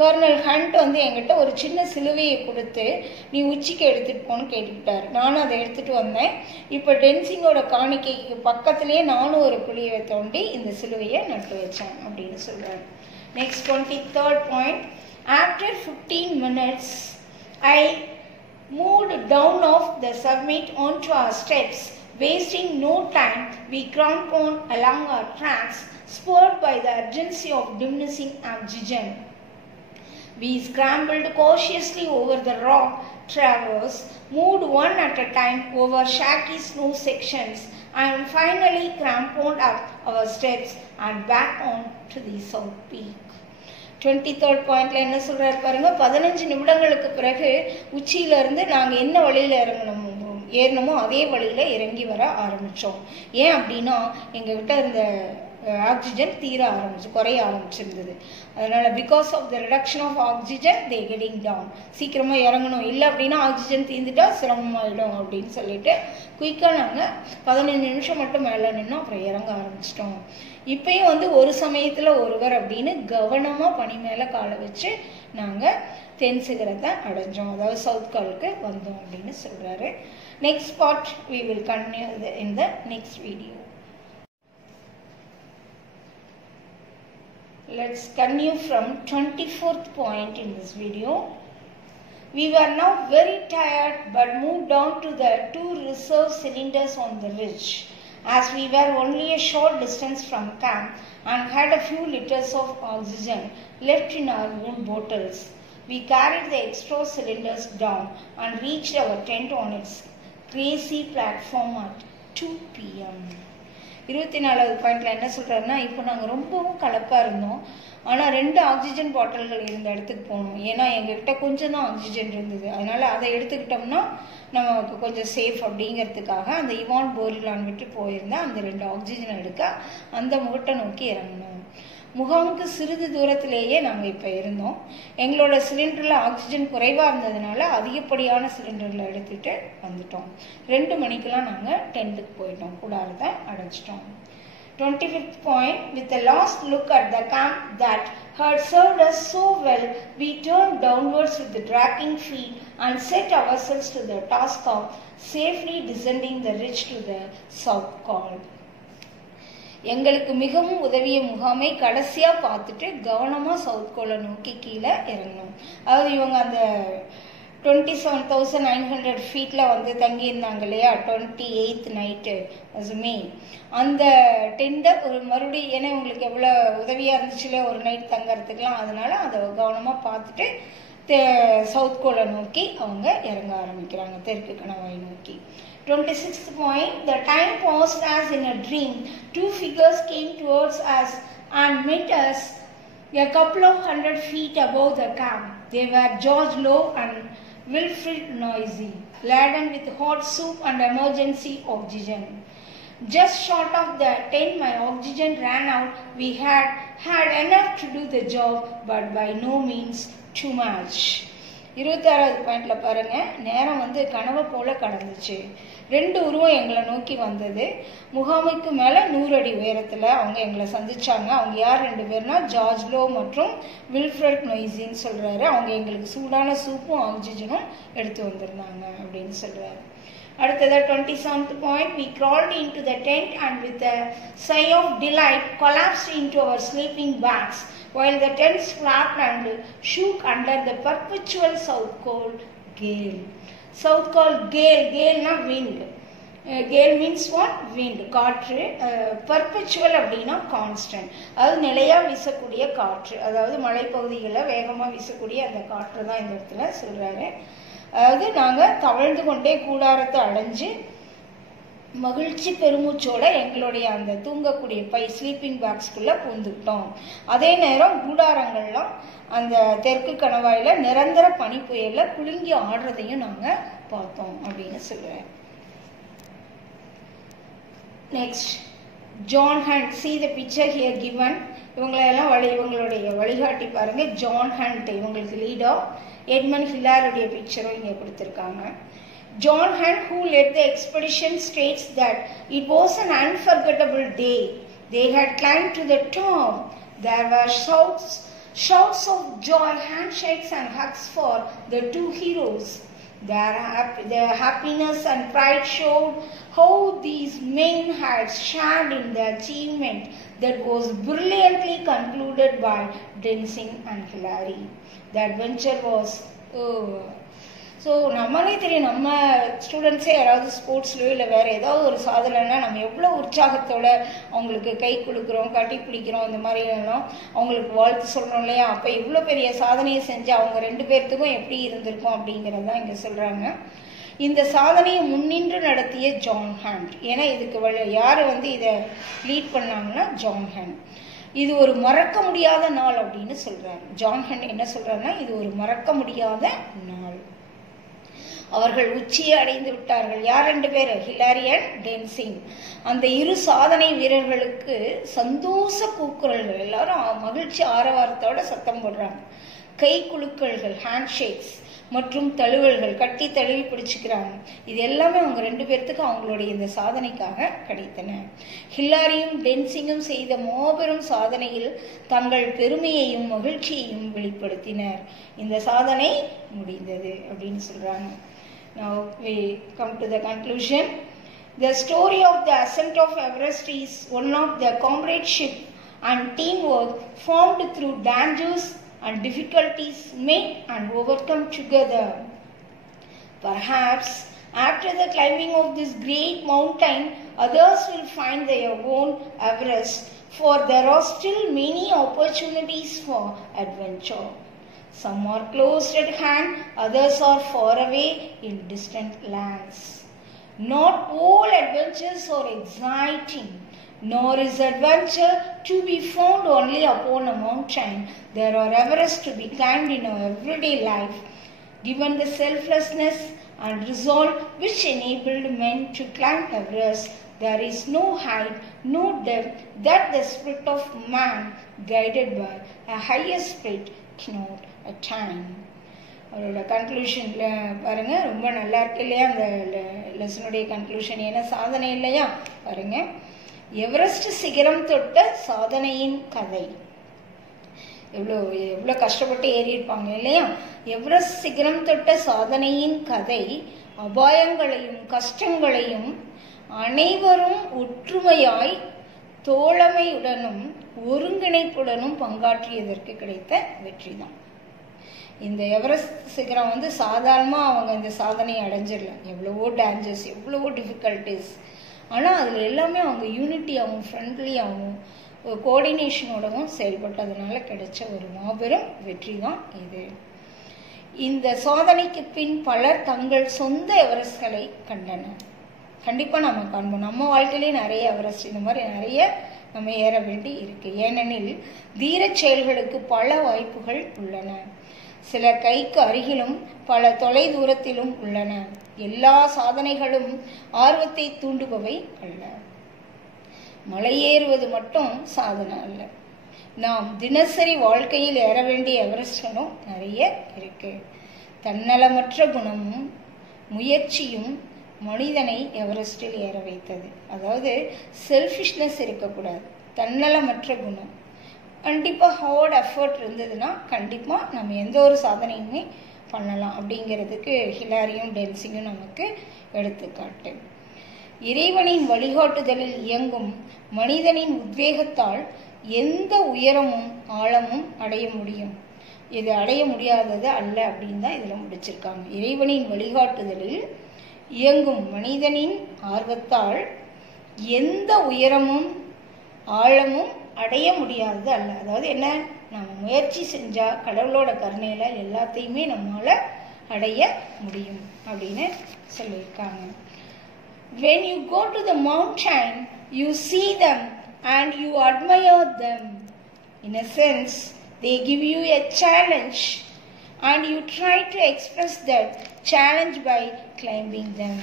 kernel hunt வந்து என்கிட்ட ஒரு சின்ன சிலுவையை கொடுத்து நீ உச்சிக்கு எடுத்துகிட்டு போன்னு கேட்டுக்கிட்டார். நானும் அதை எடுத்துகிட்டு வந்தேன். இப்போ டென்சிங்கோட காணிக்கைக்கு பக்கத்துலேயே நானும் ஒரு குழியை தோண்டி இந்த சிலுவையை நட்டு வச்சேன் அப்படின்னு சொல்கிறார். Next 23rd point. After 15 minutes, I moved down off the summit onto our steps. Wasting no time, we cramped on along our tracks, spurred by the urgency of diminishing oxygen. We scrambled cautiously over the rock traverse, moved one at a time over shaky snow sections, and finally cramponed up our steps and back on to the south peak. 23rd பாயிண்ட்ல என்ன சொல்றாரு பாருங்க. 15 நிமிடங்களுக்கு பிறகு உச்சியிலிருந்து நாங்கள் என்ன வழியில் ஏறணுமோ அதே வழியில் இறங்கி வர ஆரம்பித்தோம். ஏன் அப்படின்னா எங்ககிட்ட இருந்த ஆக்சிஜன் குறைய ஆரம்பிச்சிருந்தது. அதனால because of the reduction of oxygen they getting down. சீக்கிரமாக இறங்கணும், இல்லை அப்படின்னா ஆக்சிஜன் தீர்ந்துட்டா சிரமமாயிடும் அப்படின்னு சொல்லிட்டு குயிக்காக நாங்கள் 15 நிமிஷம் மட்டும் மேலே நின்னோம். அப்புறம் இறங்க ஆரம்பிச்சிட்டோம். இப்பயும் வந்து ஒரு சமயத்தில் ஒருவர் அப்படின்னு கவனமாக பனி மேலே காலை வச்சு நாங்கள் தென் சிகரத்தை அடைஞ்சோம், அதாவது சவுத் காலுக்கு வந்தோம் அப்படின்னு சொல்கிறாரு. Next part we will continue in the next video. Let's continue from 24th point in this video. We were now very tired but moved down to the 2 reserve cylinders on the ridge. As we were only a short distance from camp and had a few liters of oxygen left in our own bottles, we carried the extra cylinders down and reached our tent on its grassy platform at 2 p.m. 24வது பாயிண்ட்ல என்ன சொல்றாருன்னா, இப்போ நாங்கள் ரொம்பவும் கலப்பாக இருந்தோம். ஆனால் 2 oxygen பாட்டில்கள் இருந்த இடத்துக்கு போகணும். ஏன்னா எங்ககிட்ட கொஞ்சம் தான் ஆக்சிஜன் இருந்தது. அதனால அதை எடுத்துக்கிட்டோம்னா நமக்கு கொஞ்சம் சேஃப் அப்படிங்கிறதுக்காக அந்த இவான் போரிலான் விட்டு போயிருந்தேன். அந்த 2 ஆக்சிஜன் எடுக்க அந்த முகட்டை நோக்கி இறங்கணும். முகாமுக்கு சிறிது தூரத்திலேயே நாங்கள் இப்போ இருந்தோம். எங்களோட சிலிண்டரில் ஆக்சிஜன் குறைவாக இருந்ததுனால அதிகப்படியான சிலிண்டரில் எடுத்துகிட்டு வந்துட்டோம். 2 மணிக்கெலாம் நாங்கள் டென்ட்டுக்கு போயிட்டோம், கூடாரத்தை அடைச்சிட்டோம். 25th point. With a last look at the camp that had served us so well, we turned downwards with the dragging feet and set ourselves to the task of safely descending the ridge to the south col. எங்களுக்கு மிகவும் உதவிய முகாமை கடைசியாக பார்த்துட்டு கவனமாக south கோலை நோக்கி கீழே இறங்கணும். அதாவது இவங்க அந்த 27,900 ஃபீட்டில் வந்து தங்கியிருந்தாங்க இல்லையா, 28th நைட்டு மே. அந்த டெண்டை ஒரு மறுபடியும், ஏன்னா உங்களுக்கு எவ்வளோ உதவியாக இருந்துச்சு இல்லையா ஒரு நைட் தங்கறதுக்கெலாம், அதனால அதை கவனமாக பார்த்துட்டு சவுத் கோலை நோக்கி அவங்க இறங்க ஆரம்பிக்கிறாங்க, தெற்கு கணவாய் நோக்கி. 26th point. The time passed as in a dream. 2 figures came towards us and met us a couple of 100 feet above the camp. They were George Lowe and Wilfred Noisy, laden with hot soup and emergency oxygen. Just short of the tent, my oxygen ran out. We had enough to do the job, but by no means too much. 26வது பாயிண்ட்ல பாருங்க. நேரம் வந்து கனவு போல கடந்துச்சு. 2 உருவம் எங்களை நோக்கி வந்தது. முகாமுக்கு மேல 100 அடி உயரத்துல அவங்க எங்களை சந்திச்சாங்க. அவங்க யார் 2 பேர்னா ஜார்ஜ் லோ மற்றும் வில்ஃப்ரெட் நொய்சின்னு சொல்றாரு. அவங்க எங்களுக்கு சூடான சூப்பும் ஆக்சிஜனும் எடுத்து வந்திருந்தாங்க அப்படின்னு சொல்றாரு. அடுத்தது 27th point. We crawled into the tent and with a sigh of delight collapsed into our sleeping bags while the tents flapped and shook under the perpetual south cold gale. South cold gale, gale na wind. Gale means what? Wind, காற்று. Perpetual அப்படின்னா constant, அதாவது நிலையா வீசக்கூடிய காற்று, அதாவது மலைப்பகுதிகளில் வேகமாக வீசக்கூடிய அந்த காற்று தான் இந்த இடத்துல சொல்றாரு. அதாவது நாங்கள் தவழ்ந்து கொண்டே கூடாரத்தை அடைஞ்சு மகிழ்ச்சி பெருமூச்சோட எங்களுடைய அந்த தூங்கக்கூடிய ஸ்லீப்பிங் பேக்ஸ்குள்ளே பூந்துக்கிட்டோம். அதே நேரம் கூடாரங்கள்லாம் அந்த தெற்கு கணவாயில் நிரந்தர பனி புயலில் குலுங்கி ஆடுறதையும் நாங்கள் பார்த்தோம் அப்படின்னு சொல்கிறேன். Next John Hunt. See the picture here given. இவங்களெல்லாம் இவங்களுடைய வழிகாட்டி பாருங்க. ஜான் ஹண்ட் இவங்களுக்கு லீடர். எட்மண்ட் ஹில்லாருடைய பிக்சரும் இங்கே கொடுத்துருக்காங்க. John Hunt, who led the expedition, states that it was an unforgettable day. They had climbed to the top. There were shouts Shouts of joy, handshakes and hugs for the two heroes. Their happiness and pride showed how these men had shared in the achievement that was brilliantly concluded by Dancing and Hillary. The adventure was so நம்மளே தெரியும், நம்ம ஸ்டூடெண்ட்ஸே யாராவது ஸ்போர்ட்ஸ்லையோ இல்லை வேறு ஏதாவது ஒரு சாதனைனா நம்ம எவ்வளோ உற்சாகத்தோடு அவங்களுக்கு கை கொடுக்குறோம், கட்டி பிடிக்கிறோம், இந்த மாதிரிலாம் அவங்களுக்கு வாழ்த்து சொல்கிறோம் இல்லையா. அப்போ இவ்வளோ பெரிய சாதனையை செஞ்சு அவங்க 2 பேர்த்துக்கும் எப்படி இருந்திருக்கும் அப்படிங்கிறது தான் இங்கே சொல்கிறாங்க. இந்த சாதனையை முன்னின்று நடத்திய ஜான் ஹண்ட். ஏன்னா இதுக்கு யார் இதை லீட் பண்ணாங்கன்னா ஜான் ஹண்ட். இது ஒரு மறக்க முடியாத நாள் அப்படின்னு சொல்கிறார். ஜான் ஹண்ட் என்ன சொல்கிறாருன்னா, இது ஒரு மறக்க முடியாத நாள். அவர்கள் உச்சியை அடைந்து விட்டார்கள். யார் 2 பேர்? Hillary and Tenzing. அந்த இரு சாதனை வீரர்களுக்கு சந்தோஷ கூக்குரல்கள், எல்லாரும் மகிழ்ச்சி ஆரவாரத்தோட சத்தம் போடுறாங்க. கை குலுக்கல்கள், ஹேண்ட்ஷேக்ஸ் மற்றும் தழுவல்கள், கட்டி தழுவி பிடிச்சிக்கிறாங்க. இது எல்லாமே அவங்க 2 பேர்த்துக்கு அவங்களுடைய இந்த சாதனைக்காக கிடைத்தன. ஹில்லாரியும் டென்சிங்கும் செய்த மாபெரும் சாதனையில் தங்கள் பெருமையையும் மகிழ்ச்சியையும் வெளிப்படுத்தினர். இந்த சாதனை முடிந்தது அப்படின்னு சொல்றாங்க. Now we come to the conclusion. The story of the ascent of Everest is one of the comradeship and teamwork formed through dangers and difficulties made and overcome together. Perhaps after the climbing of this great mountain, others will find their own Everest, for there are still many opportunities for adventure. Some are close at hand, others are far away in distant lands. Not all adventures are exciting, nor is adventure to be found only upon a mountain. There are Everests to be climbed in our everyday life. Given the selflessness and resolve which enabled men to climb Everest, there is no height, no depth that the spirit of man, guided by a higher spirit, cannot attain. அவரோட கன்க்ளூஷனில் பாருங்கள், ரொம்ப நல்லா இருக்கு இல்லையா அந்த லெசனுடைய conclusion. ஏன்னா சாதனை இல்லையா பாருங்கள். எவரெஸ்ட் சிகரம் தொட்ட சாதனையின் கதை. எவ்வளோ கஷ்டப்பட்டு ஏறியிருப்பாங்க இல்லையா. எவரெஸ்ட் சிகரம் தொட்ட சாதனையின் கதை அபாயங்களையும் கஷ்டங்களையும் அனைவரும் ஒற்றுமையாய் தோழமையுடனும் ஒருங்கிணைப்புடனும் பங்காற்றியதற்கு கிடைத்த வெற்றி தான். இந்த எவரெஸ்ட் சிகரம் சாதாரணமாக அவங்க இந்த சாதனையை அடைஞ்சிடலாம். எவ்வளவோ டேஞ்சர்ஸ், எவ்வளவோ டிஃபிகல்ட்டிஸ், ஆனால் அதில் எல்லாமே அவங்க யூனிட்டியாகவும் ஃப்ரெண்ட்லியாகவும் கோஆர்டினேஷனோடவும் செயல்பட்டதுனால கிடைச்ச ஒரு மாபெரும் வெற்றி தான் இது. இந்த சாதனைக்கு பின் பலர் தங்கள் சொந்த எவரெஸ்ட்களை கண்டனர். கண்டிப்பாக நம்ம காண்போம். நம்ம வாழ்க்கையிலே நிறைய எவரெஸ்ட் இந்த மாதிரி நிறைய நம்ம ஏற வேண்டி இருக்கு. ஏனெனில் தீர செயல்களுக்கு பல வாய்ப்புகள் உள்ளன. சில கைக்கு அருகிலும் பல தொலை தூரத்திலும் உள்ளன. எல்லா சாதனைகளும் ஆர்வத்தை தூண்டுபவை அல்ல. மலையேறுவது மட்டும் சாதனை அல்ல. நாம் தினசரி வாழ்க்கையில் ஏற வேண்டிய எவரெஸ்ட்களும் நிறைய இருக்கு. தன்னலமற்ற குணமும் முயற்சியும் மனிதனை எவரெஸ்டில் ஏற வைத்தது. அதாவது செல்ஃபிஷ்னஸ் இருக்கக்கூடாது, தன்னலமற்ற குணம். கண்டிப்பாக ஹார்ட் எஃபர்ட் இருந்ததுன்னா கண்டிப்பாக நம்ம எந்த ஒரு சாதனையுமே பண்ணலாம் அப்படிங்கிறதுக்கு ஹிலாரியும் டென்சிங்கும் நமக்கு எடுத்துக்காட்டு. இறைவனின் வழிகாட்டுதலில் இயங்கும் மனிதனின் உத்வேகத்தால் எந்த உயரமும் ஆழமும் அடைய முடியும். இது அடைய முடியாதது அல்ல அப்படின்னு தான் இதில் முடிச்சிருக்காங்க. இறைவனின் வழிகாட்டுதலில் இயங்கும் மனிதனின் ஆர்வத்தால் எந்த உயரமும் ஆழமும் அடைய முடியாதது அல்ல. அதாவது என்ன, நம்ம முயற்சி செஞ்சால் கடவுளோட கருணையில் எல்லாத்தையுமே நம்மளால் அடைய முடியும் அப்படின்னு சொல்லியிருக்காங்க. When you go to the mountain, you see them and you admire them. In a sense, they give you a challenge and you try to express that challenge by climbing them.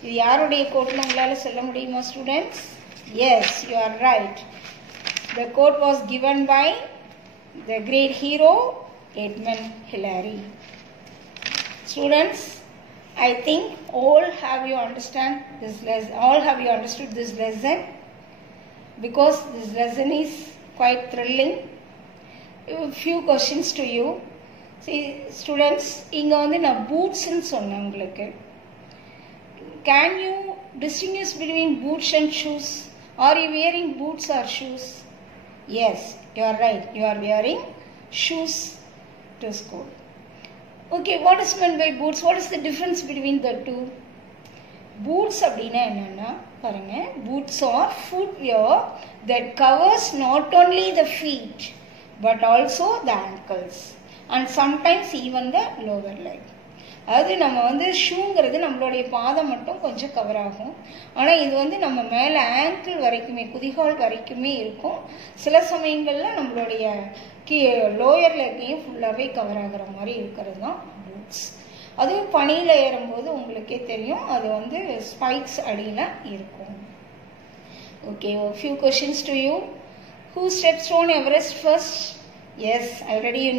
இது யாருடைய கோட்னு உங்களால் சொல்ல முடியுமா students? Yes, you are right. The quote was given by the great hero Edmund Hillary. Students, I think all have you understood this lesson, because this lesson is quite thrilling few questions to you. See students, இங்க வந்து நான் bootsன்னு சொன்னேன் உங்களுக்கு. Can you distinguish between boots and shoes? Are you wearing boots or shoes? Yes, you are right. You are wearing shoes to school. Okay, what is meant by boots? What is the difference between the two? Boots அப்படினா என்னன்னா பாருங்க, boots are footwear that covers not only the feet but also the ankles and sometimes even the lower leg. அதாவது நம்ம வந்து ஷூங்கிறது நம்மளுடைய பாதம் மட்டும் கொஞ்சம் கவர் ஆகும். ஆனால் இது வந்து நம்ம மேலே ஆங்கிள் வரைக்குமே, குதிகால் வரைக்குமே இருக்கும். சில சமயங்களில் நம்மளுடைய லோயர் லெக்கையும் ஃபுல்லாகவே கவர் ஆகிற மாதிரி இருக்கிறது தான் பூட்ஸ். அதுவும் பனியில் ஏறும்போது உங்களுக்கே தெரியும், அது வந்து ஸ்பைக்ஸ் அடியில் இருக்கும். Okay, few questions to you. Who steps on Everest first? Yes, already you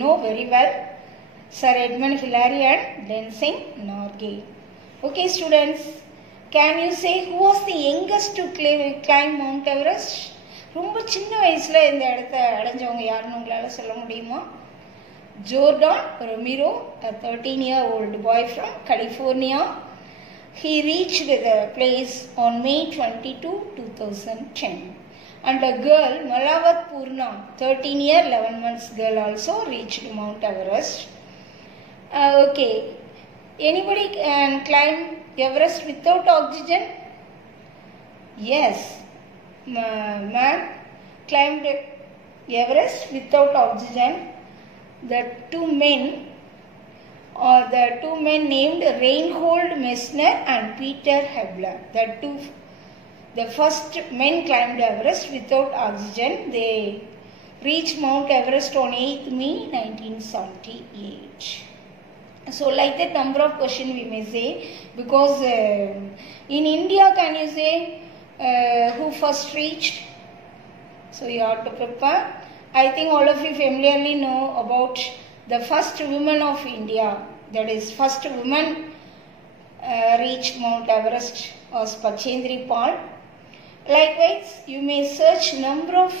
know very well. Sir Edmund Hillary and Tenzing Norgay. Okay students, can you say who was the youngest to climb Mount Everest? ரொம்ப சின்ன வயசுல இந்த இடத்தை அடைஞ்சவங்க யாருன்னு உங்களால சொல்ல முடியுமா? Jordan Romero, a 13-year-old boy from California. He reached the place on May 22, 2010. And a girl, Malavat Purna, 13-year, 11 months girl also reached Mount Everest. Okay, anybody can climb Everest without oxygen? Yes, man climbed Everest without oxygen. The two men named Reinhold Messner and Peter Hebler. The first men climbed Everest without oxygen. They reached Mount Everest on 8th May 1978. So like that number of questions we may say, because in India, can you say who first reached? So you have to prepare. I think all of you familiarly know about the first woman of India, that is first woman reached Mount Everest was Pachendri Pal. Likewise, you may search number of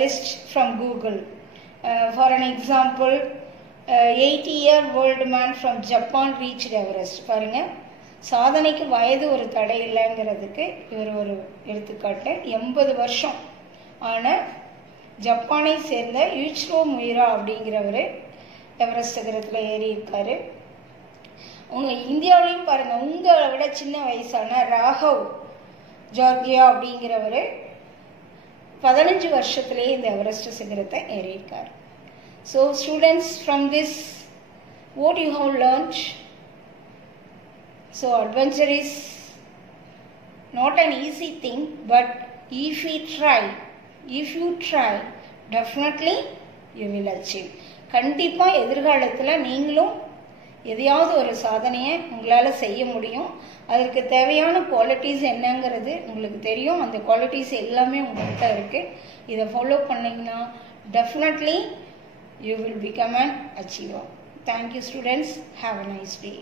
lists from Google. For an example, 80-year-old man from Japan reached Everest. பாருங்க, சாதனைக்கு வயது ஒரு தடை இல்லைங்கிறதுக்கு இவர் ஒரு எடுத்துக்காட்டு. 80 வருஷம் ஆன ஜப்பானை சேர்ந்த யூச்ரோ முயிரா அப்படிங்கிறவர் எவரெஸ்ட் சிகரத்தில் ஏறி இருக்காரு. இந்தியாவிலையும் பாருங்க, உங்களை விட சின்ன வயசான ராகவ் ஜார்கியா அப்படிங்கிறவர் 15 வருஷத்துலேயே இந்த எவரெஸ்ட் சிகரத்தை ஏறியிருக்கார். So students, from this, what you have learned? So adventure is not an easy thing, but if you try, definitely you will achieve. கண்டிப்பாக எதிர்காலத்தில் நீங்களும் எதையாவது ஒரு சாதனையை உங்களால் செய்ய முடியும். அதற்கு தேவையான குவாலிட்டிஸ் என்னங்கிறது உங்களுக்கு தெரியும். அந்த குவாலிட்டிஸ் எல்லாமே உங்கள்கிட்ட இருக்குது. இதை ஃபாலோ பண்ணிங்கன்னா definitely you will become an achiever. Thank you students. Have a nice day.